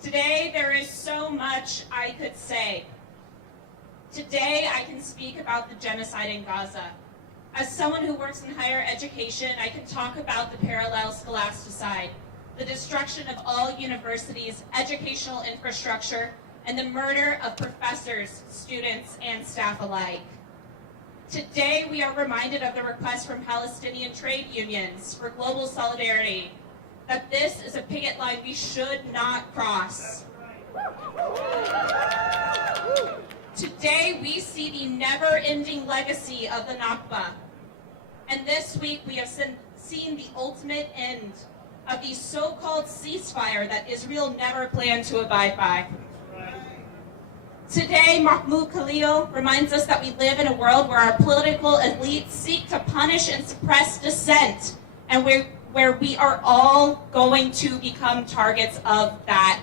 Today, there is so much I could say. Today, I can speak about the genocide in Gaza. As someone who works in higher education, I can talk about the parallel scholasticide, the destruction of all universities, educational infrastructure, and the murder of professors, students, and staff alike. Today, we are reminded of the request from Palestinian trade unions for global solidarity, that this is a picket line we should not cross. Today, we see the never-ending legacy of the Nakba. And this week, we have seen the ultimate end of the so-called ceasefire that Israel never planned to abide by. Today, Mahmoud Khalil reminds us that we live in a world where our political elites seek to punish and suppress dissent, and where we are all going to become targets of that.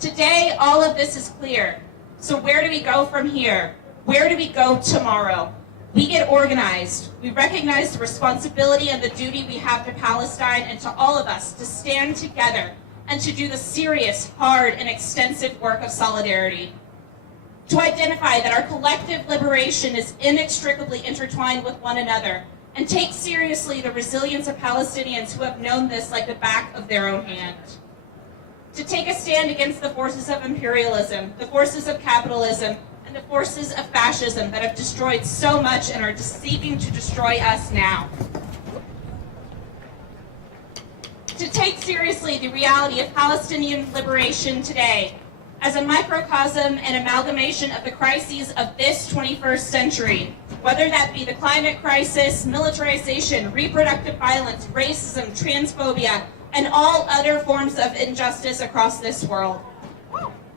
Today, all of this is clear. So where do we go from here? Where do we go tomorrow? We get organized. We recognize the responsibility and the duty we have to Palestine and to all of us to stand together and to do the serious, hard, and extensive work of solidarity. To identify that our collective liberation is inextricably intertwined with one another, and take seriously the resilience of Palestinians who have known this like the back of their own hand. To take a stand against the forces of imperialism, the forces of capitalism, and the forces of fascism that have destroyed so much and are seeking to destroy us now. To take seriously the reality of Palestinian liberation today as a microcosm and amalgamation of the crises of this 21st century, whether that be the climate crisis, militarization, reproductive violence, racism, transphobia, and all other forms of injustice across this world.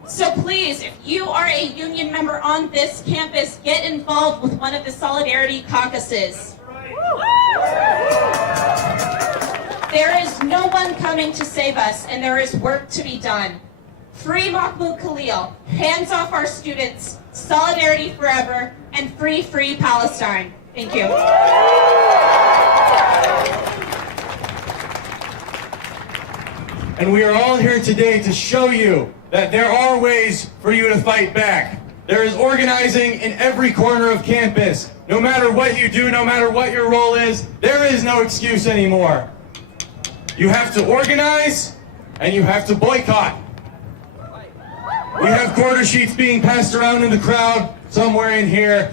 So please, if you are a union member on this campus, get involved with one of the Solidarity Caucuses. There is no one coming to save us, and there is work to be done. Free Mahmoud Khalil, hands off our students, solidarity forever, and free Palestine. Thank you. And we are all here today to show you that there are ways for you to fight back. There is organizing in every corner of campus. No matter what you do, no matter what your role is, there is no excuse anymore. You have to organize and you have to boycott. We have quarter sheets being passed around in the crowd somewhere in here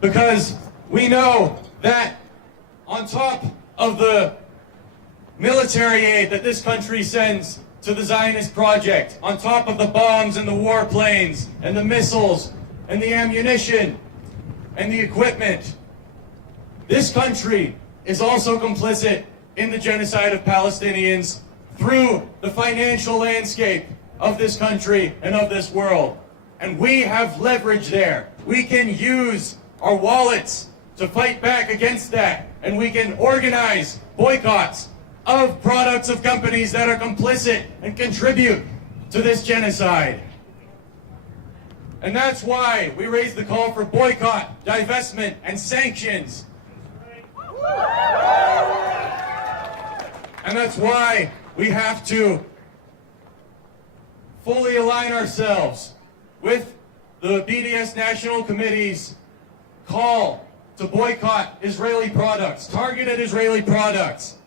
because we know that on top of the military aid that this country sends to the Zionist project, on top of the bombs and the warplanes and the missiles and the ammunition and the equipment, this country is also complicit in the genocide of Palestinians through the financial landscape of this country and of this world. And we have leverage there. We can use our wallets to fight back against that, and we can organize boycotts of products of companies that are complicit and contribute to this genocide. And that's why we raised the call for boycott, divestment, and sanctions. And that's why we have to fully align ourselves with the BDS National Committee's call to boycott Israeli products, targeted Israeli products.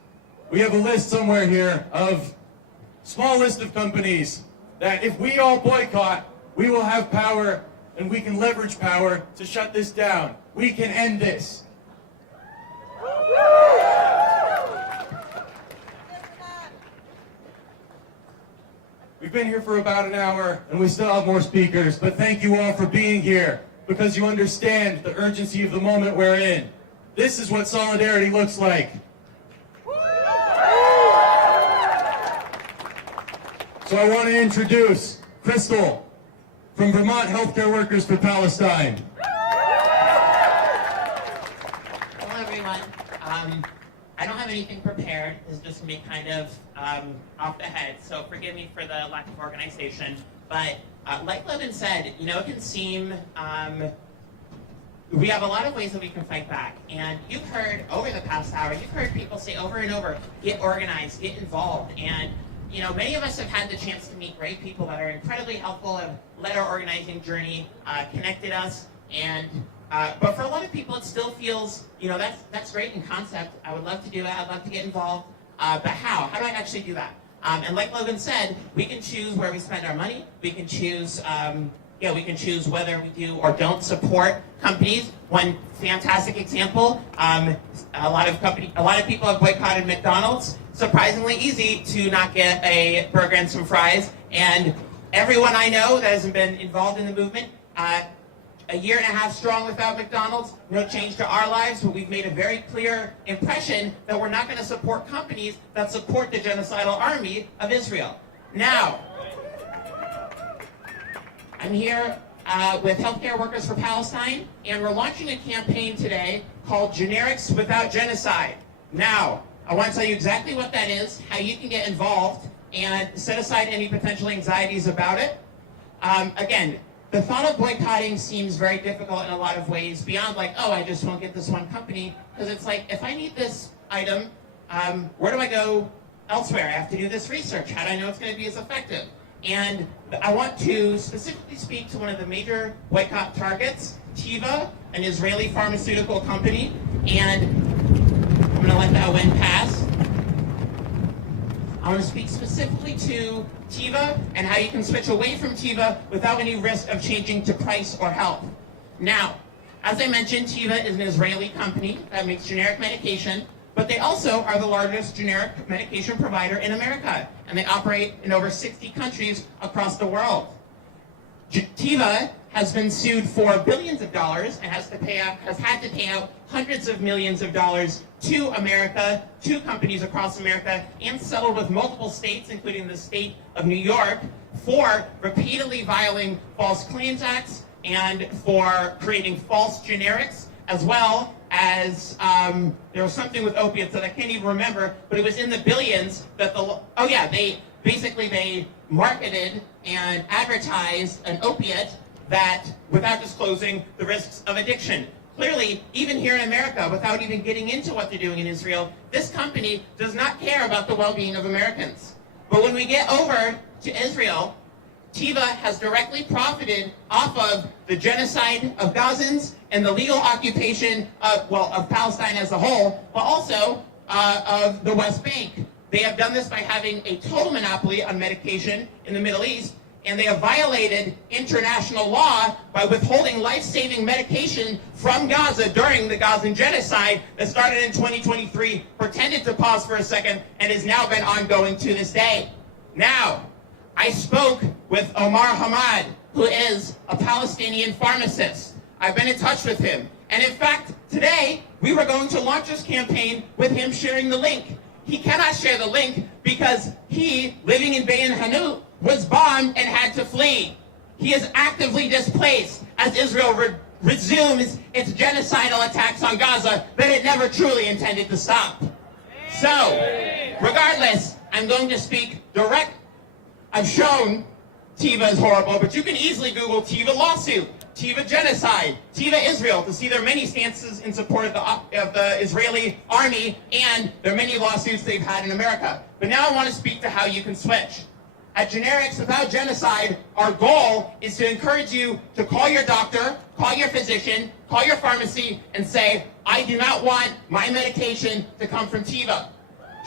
We have a list somewhere here of small list of companies that if we all boycott, we will have power and we can leverage power to shut this down. We can end this. We've been here for about an hour and we still have more speakers, but thank you all for being here because you understand the urgency of the moment we're in. This is what solidarity looks like. So I want to introduce Crystal from Vermont Healthcare Workers for Palestine. Hello, everyone. I don't have anything prepared. This is just going to be kind of off the head, so forgive me for the lack of organization. But like Logan said, you know, it can seem we have a lot of ways that we can fight back. And you've heard over the past hour, you've heard people say over and over, get organized, get involved. And you know, many of us have had the chance to meet great people that are incredibly helpful, have led our organizing journey, connected us, and but for a lot of people, it still feels, you know, that's great in concept. I would love to do that. I'd love to get involved, but how? How do I actually do that? And like Logan said, we can choose where we spend our money. We can choose, we can choose whether we do or don't support companies. One fantastic example: a lot of people have boycotted McDonald's. Surprisingly easy to not get a burger and some fries. And everyone I know that hasn't been involved in the movement, a year and a half strong without McDonald's, no change to our lives, but we've made a very clear impression that we're not going to support companies that support the genocidal army of Israel. Now, I'm here with Healthcare Workers for Palestine, and we're launching a campaign today called Generics Without Genocide. Now, I want to tell you exactly what that is, how you can get involved, and set aside any potential anxieties about it. Again, the thought of boycotting seems very difficult in a lot of ways, beyond like, oh, I just won't get this one company, because it's like, if I need this item, where do I go elsewhere? I have to do this research. How do I know it's going to be as effective? And I want to specifically speak to one of the major boycott targets, Teva, an Israeli pharmaceutical company, and I'm going to let that win pass. I want to speak specifically to Teva and how you can switch away from Teva without any risk of changing to price or health. Now, as I mentioned, Teva is an Israeli company that makes generic medication, but they also are the largest generic medication provider in America, and they operate in over 60 countries across the world. Teva has been sued for billions of dollars and has had to pay out hundreds of millions of dollars to America, to companies across America, and settled with multiple states, including the state of New York, for repeatedly violating false claims acts and for creating false generics, as well as there was something with opiates that I can't even remember, but it was in the billions that they marketed and advertised an opiate that, without disclosing the risks of addiction. Clearly, even here in America, without even getting into what they're doing in Israel, this company does not care about the well-being of Americans. But when we get over to Israel, Teva has directly profited off of the genocide of Gazans and the legal occupation of Palestine as a whole, but also of the West Bank. They have done this by having a total monopoly on medication in the Middle East, and they have violated international law by withholding life-saving medication from Gaza during the Gazan genocide that started in 2023, pretended to pause for a second, and has now been ongoing to this day. Now, I spoke with Omar Hamad, who is a Palestinian pharmacist. I've been in touch with him. And in fact, today, we were going to launch this campaign with him sharing the link. He cannot share the link because he, living in Bein Hanut, was bombed and had to flee. He is actively displaced as Israel resumes its genocidal attacks on Gaza that it never truly intended to stop. So, regardless, I'm going to speak direct. I've shown Teva is horrible, but you can easily Google Teva lawsuit, Teva genocide, Teva Israel to see their many stances in support of the Israeli army and their many lawsuits they've had in America. But now I want to speak to how you can switch. At Generics Without Genocide, our goal is to encourage you to call your doctor, call your physician, call your pharmacy, and say, I do not want my medication to come from Teva.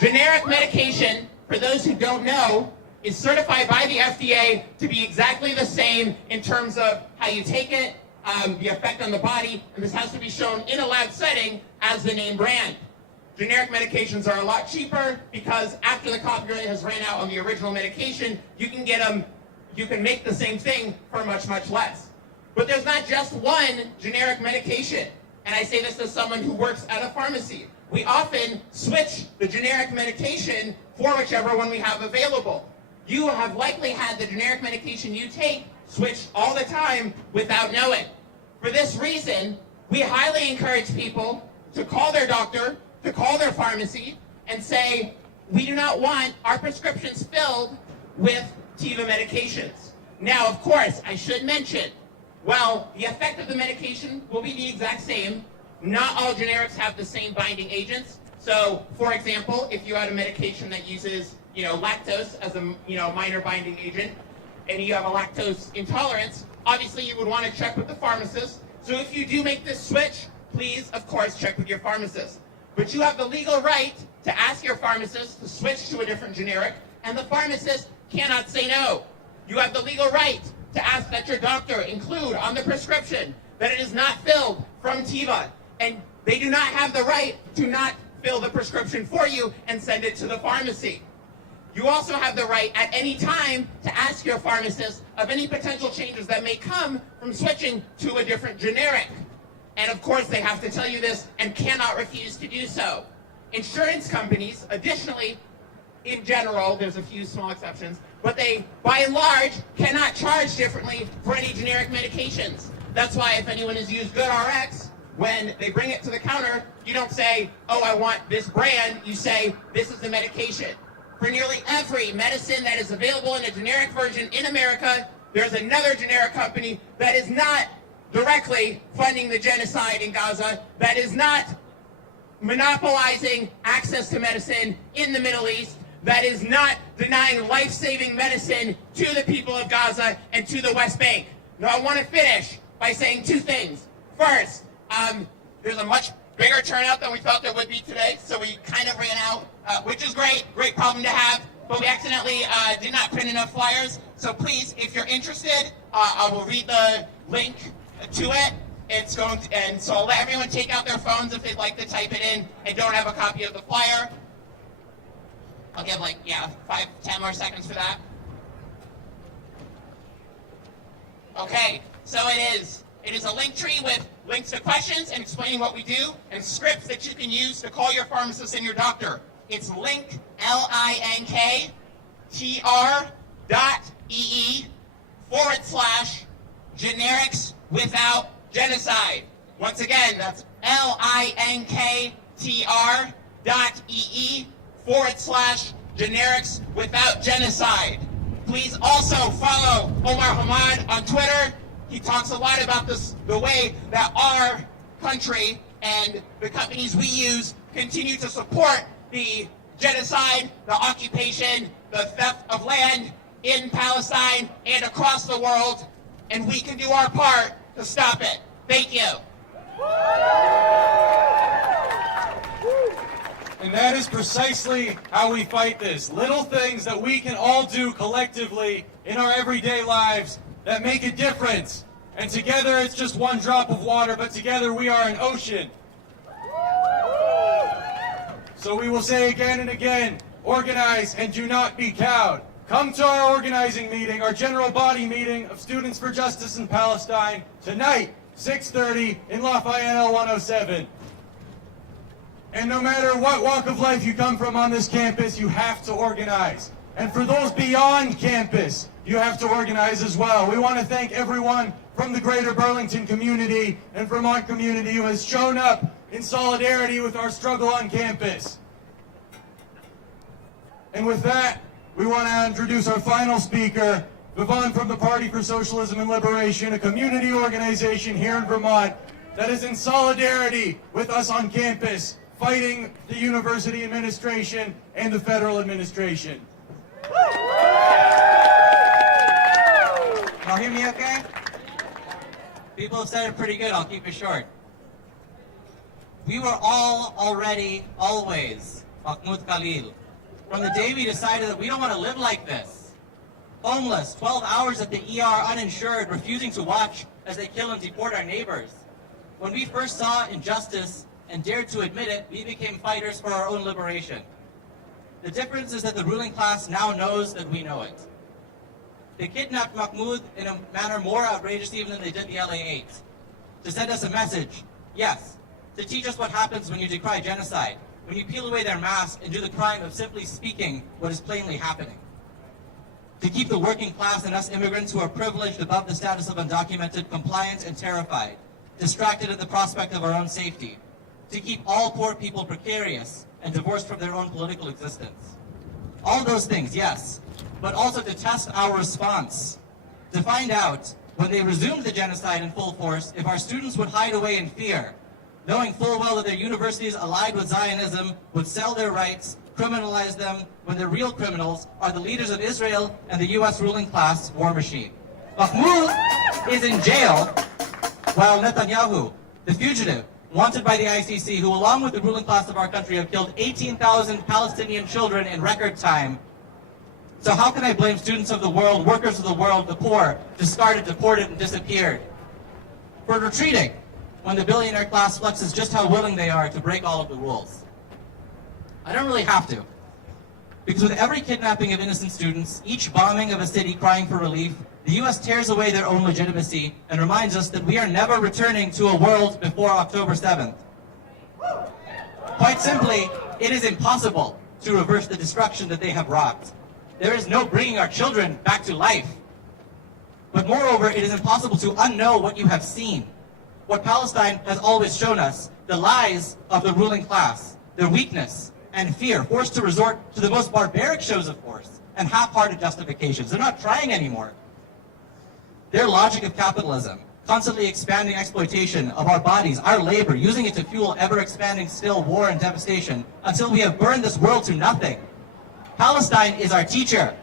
Generic medication, for those who don't know, is certified by the FDA to be exactly the same in terms of how you take it, the effect on the body, and this has to be shown in a lab setting as the name brand. Generic medications are a lot cheaper because after the copyright has ran out on the original medication, you can get them, you can make the same thing for much, much less. But there's not just one generic medication. And I say this as someone who works at a pharmacy. We often switch the generic medication for whichever one we have available. You have likely had the generic medication you take switched all the time without knowing. For this reason, we highly encourage people to call their doctor, to call their pharmacy, and say, we do not want our prescriptions filled with Teva medications. Now, of course, I should mention, while the effect of the medication will be the exact same, not all generics have the same binding agents. So, for example, if you had a medication that uses, lactose as a, minor binding agent, and you have a lactose intolerance, obviously you would want to check with the pharmacist. So if you do make this switch, please, of course, check with your pharmacist. But you have the legal right to ask your pharmacist to switch to a different generic, and the pharmacist cannot say no. You have the legal right to ask that your doctor include on the prescription that it is not filled from Teva, and they do not have the right to not fill the prescription for you and send it to the pharmacy. You also have the right at any time to ask your pharmacist of any potential changes that may come from switching to a different generic. And of course, they have to tell you this and cannot refuse to do so. Insurance companies, additionally, in general, there's a few small exceptions, but they, by and large, cannot charge differently for any generic medications. That's why if anyone has used GoodRx, when they bring it to the counter, you don't say, oh, I want this brand, you say, this is the medication. For nearly every medicine that is available in a generic version in America, there's another generic company that is not directly funding the genocide in Gaza, that is not monopolizing access to medicine in the Middle East, that is not denying life-saving medicine to the people of Gaza and to the West Bank. Now, I want to finish by saying two things. First, there's a much bigger turnout than we thought there would be today, so we kind of ran out, which is great problem to have, but we accidentally did not print enough flyers. So please, if you're interested, I will read the link to it. It's going to, and so I'll let everyone take out their phones if they'd like to type it in and don't have a copy of the flyer. I'll give 5-10 more seconds for that. Okay, so it is a link tree with links to questions and explaining what we do and scripts that you can use to call your pharmacist and your doctor. It's linktr.ee/generics without genocide. Once again, that's linktr.ee/generics without genocide. Please also follow Omar Hamad on Twitter. He talks a lot about the way that our country and the companies we use continue to support the genocide, the occupation, the theft of land in Palestine and across the world, and we can do our part to stop it. Thank you. And that is precisely how we fight this. Little things that we can all do collectively in our everyday lives that make a difference. And together it's just one drop of water, but together we are an ocean. So we will say again and again, organize and do not be cowed. Come to our organizing meeting, our general body meeting of Students for Justice in Palestine, tonight, 6:30 in Lafayette L107. And no matter what walk of life you come from on this campus, you have to organize. And for those beyond campus, you have to organize as well. We want to thank everyone from the greater Burlington community and Vermont community who has shown up in solidarity with our struggle on campus. And with that, we want to introduce our final speaker, Vivon from the Party for Socialism and Liberation, a community organization here in Vermont that is in solidarity with us on campus, fighting the university administration and the federal administration. hear me okay? People have said it pretty good, I'll keep it short. We were all already, always, Mahmoud Khalil. From the day we decided that we don't want to live like this. Homeless, 12 hours at the ER uninsured, refusing to watch as they kill and deport our neighbors. When we first saw injustice and dared to admit it, we became fighters for our own liberation. The difference is that the ruling class now knows that we know it. They kidnapped Mahmoud in a manner more outrageous even than they did the LA-8. To send us a message, yes, to teach us what happens when you decry genocide, when you peel away their mask and do the crime of simply speaking what is plainly happening. To keep the working class and us immigrants who are privileged above the status of undocumented, compliant and terrified, distracted at the prospect of our own safety. To keep all poor people precarious and divorced from their own political existence. All those things, yes, but also to test our response. To find out, when they resumed the genocide in full force, if our students would hide away in fear, knowing full well that their universities allied with Zionism would sell their rights, criminalize them, when the real criminals are the leaders of Israel and the US ruling class war machine. Mahmoud is in jail, while Netanyahu, the fugitive, wanted by the ICC, who along with the ruling class of our country have killed 18,000 Palestinian children in record time. So how can I blame students of the world, workers of the world, the poor, discarded, deported, and disappeared, for retreating when the billionaire class flexes just how willing they are to break all of the rules? I don't really have to. Because with every kidnapping of innocent students, each bombing of a city crying for relief, the US tears away their own legitimacy and reminds us that we are never returning to a world before October 7th. Quite simply, it is impossible to reverse the destruction that they have wrought. There is no bringing our children back to life. But moreover, it is impossible to unknow what you have seen. What Palestine has always shown us, the lies of the ruling class, their weakness and fear, forced to resort to the most barbaric shows of force and half-hearted justifications. They're not trying anymore. Their logic of capitalism, constantly expanding exploitation of our bodies, our labor, using it to fuel ever-expanding still war and devastation until we have burned this world to nothing. Palestine is our teacher,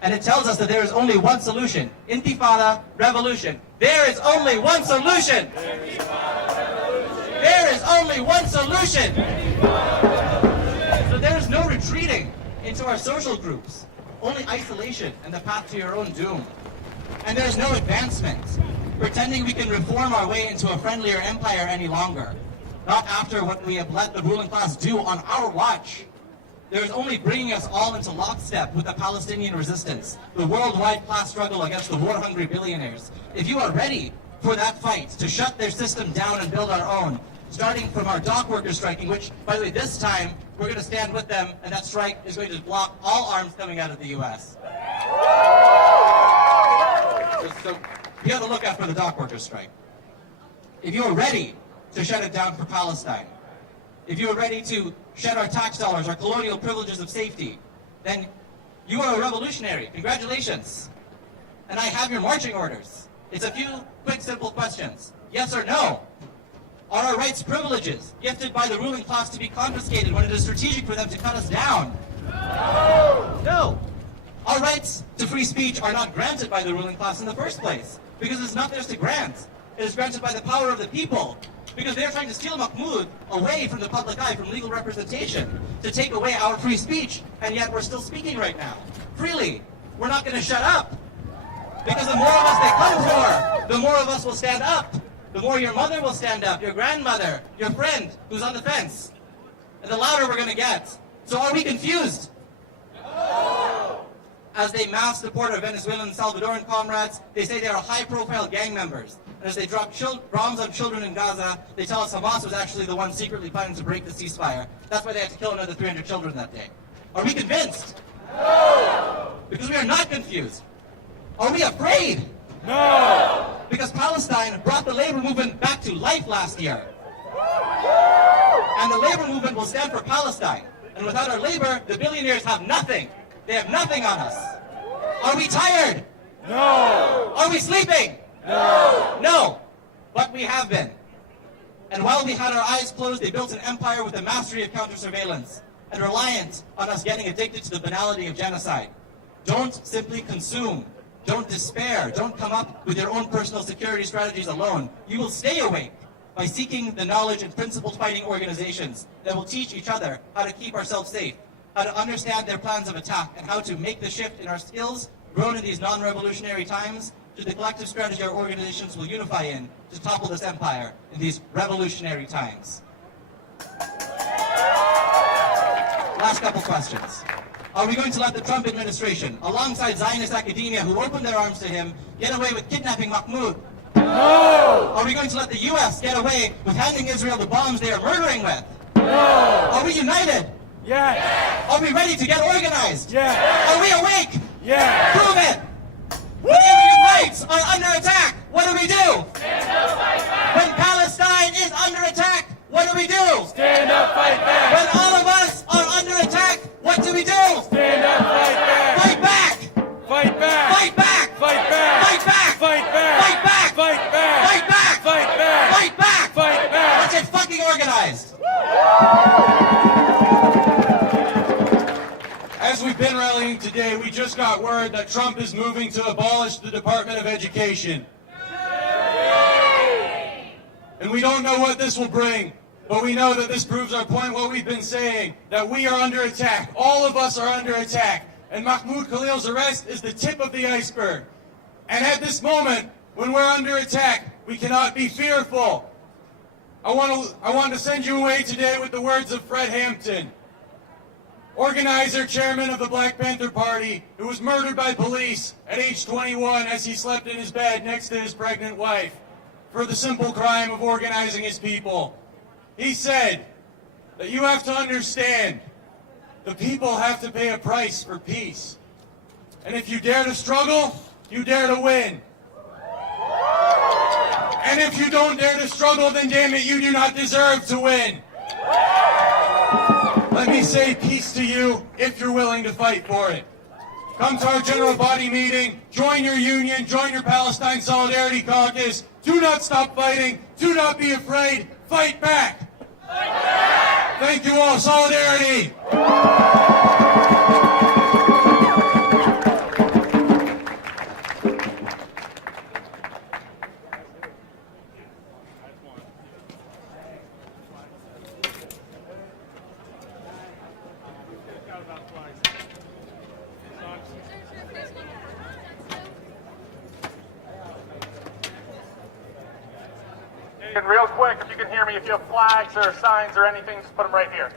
and it tells us that there is only one solution: intifada, revolution. There is only one solution. There is only one solution. So there is no retreating into our social groups, only isolation and the path to your own doom. And there is no advancement, pretending we can reform our way into a friendlier empire any longer. Not after what we have let the ruling class do on our watch. There is only bringing us all into lockstep with the Palestinian resistance, the worldwide class struggle against the war-hungry billionaires. If you are ready for that fight to shut their system down and build our own, starting from our dock workers striking, which, by the way, this time we're going to stand with them, and that strike is going to block all arms coming out of the U.S. So you have to look out for the dock workers strike. If you are ready to shut it down for Palestine, if you are ready to shed our tax dollars, our colonial privileges of safety, then you are a revolutionary. Congratulations. And I have your marching orders. It's a few quick, simple questions. Yes or no? Are our rights privileges gifted by the ruling class to be confiscated when it is strategic for them to cut us down? No! No. Our rights to free speech are not granted by the ruling class in the first place, because it's not theirs to grant. It is granted by the power of the people, because they're trying to steal Mahmoud away from the public eye, from legal representation, to take away our free speech, and yet we're still speaking right now. Freely. We're not going to shut up. Because the more of us they come for, the more of us will stand up. The more your mother will stand up, your grandmother, your friend who's on the fence. And the louder we're going to get. So are we confused? No! As they mass deport our Venezuelan and Salvadoran comrades, they say they are high-profile gang members. And as they drop bombs on children in Gaza, they tell us Hamas was actually the one secretly planning to break the ceasefire. That's why they had to kill another 300 children that day. Are we convinced? No! Because we are not confused. Are we afraid? No! Because Palestine brought the labor movement back to life last year. And the labor movement will stand for Palestine. And without our labor, the billionaires have nothing. They have nothing on us. Are we tired? No! Are we sleeping? No! No! But we have been. And while we had our eyes closed, they built an empire with a mastery of counter-surveillance and reliant on us getting addicted to the banality of genocide. Don't simply consume. Don't despair. Don't come up with your own personal security strategies alone. You will stay awake by seeking the knowledge and principled fighting organizations that will teach each other how to keep ourselves safe, how to understand their plans of attack, and how to make the shift in our skills grown in these non-revolutionary times to the collective strategy our organizations will unify in to topple this empire in these revolutionary times. Last couple questions. Are we going to let the Trump administration, alongside Zionist academia who opened their arms to him, get away with kidnapping Mahmoud? No! Are we going to let the U.S. get away with handing Israel the bombs they are murdering with? No! Are we united? Yes! Are we ready to get organized? Yes! Are we awake? Yes! Prove it! When human rights are under attack, what do we do? Stand up, fight back! When Palestine is under attack, what do we do? Stand up, fight back! When all of us are under attack, what do we do? Stand up, fight back! Fight back! Fight back! Fight back! Fight back! Fight back! Fight back! Fight back! Fight back! Fight back! Fight back! Fight back! Fight back! Let's get fucking organized! As we've been rallying today, we just got word that Trump is moving to abolish the Department of Education. And we don't know what this will bring, but we know that this proves our point, what we've been saying, that we are under attack. All of us are under attack. And Mahmoud Khalil's arrest is the tip of the iceberg. And at this moment, when we're under attack, we cannot be fearful. I want to send you away today with the words of Fred Hampton, organizer, chairman of the Black Panther Party, who was murdered by police at age 21 as he slept in his bed next to his pregnant wife for the simple crime of organizing his people. He said that you have to understand the people have to pay a price for peace. And if you dare to struggle, you dare to win. And if you don't dare to struggle, then damn it, you do not deserve to win. Let me say peace to you if you're willing to fight for it. Come to our general body meeting, join your union, join your Palestine Solidarity Caucus. Do not stop fighting. Do not be afraid. Fight back. Fight back. Thank you all. Solidarity. And real quick, if you can hear me, if you have flags or signs or anything, just put them right here.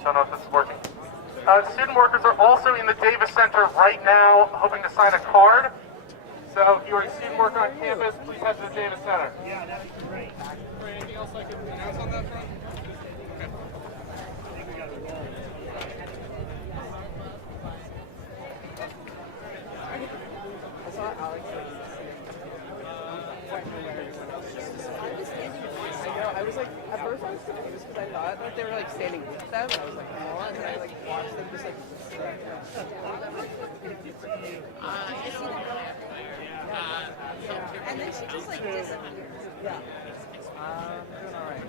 I don't know if this is working. Student workers are also in the Davis Center right now, hoping to sign a card. So if you are a student worker on campus, please head to the Davis Center. Yeah, that'd be great. Anything else I can announce on that front? Okay. I think we got it rolling. I saw Alex. I was like, at first I was confused because I thought that they were like standing with them. I was like, oh, and then I like watched them just like. And then she just like disappeared. Yeah. Doing all right.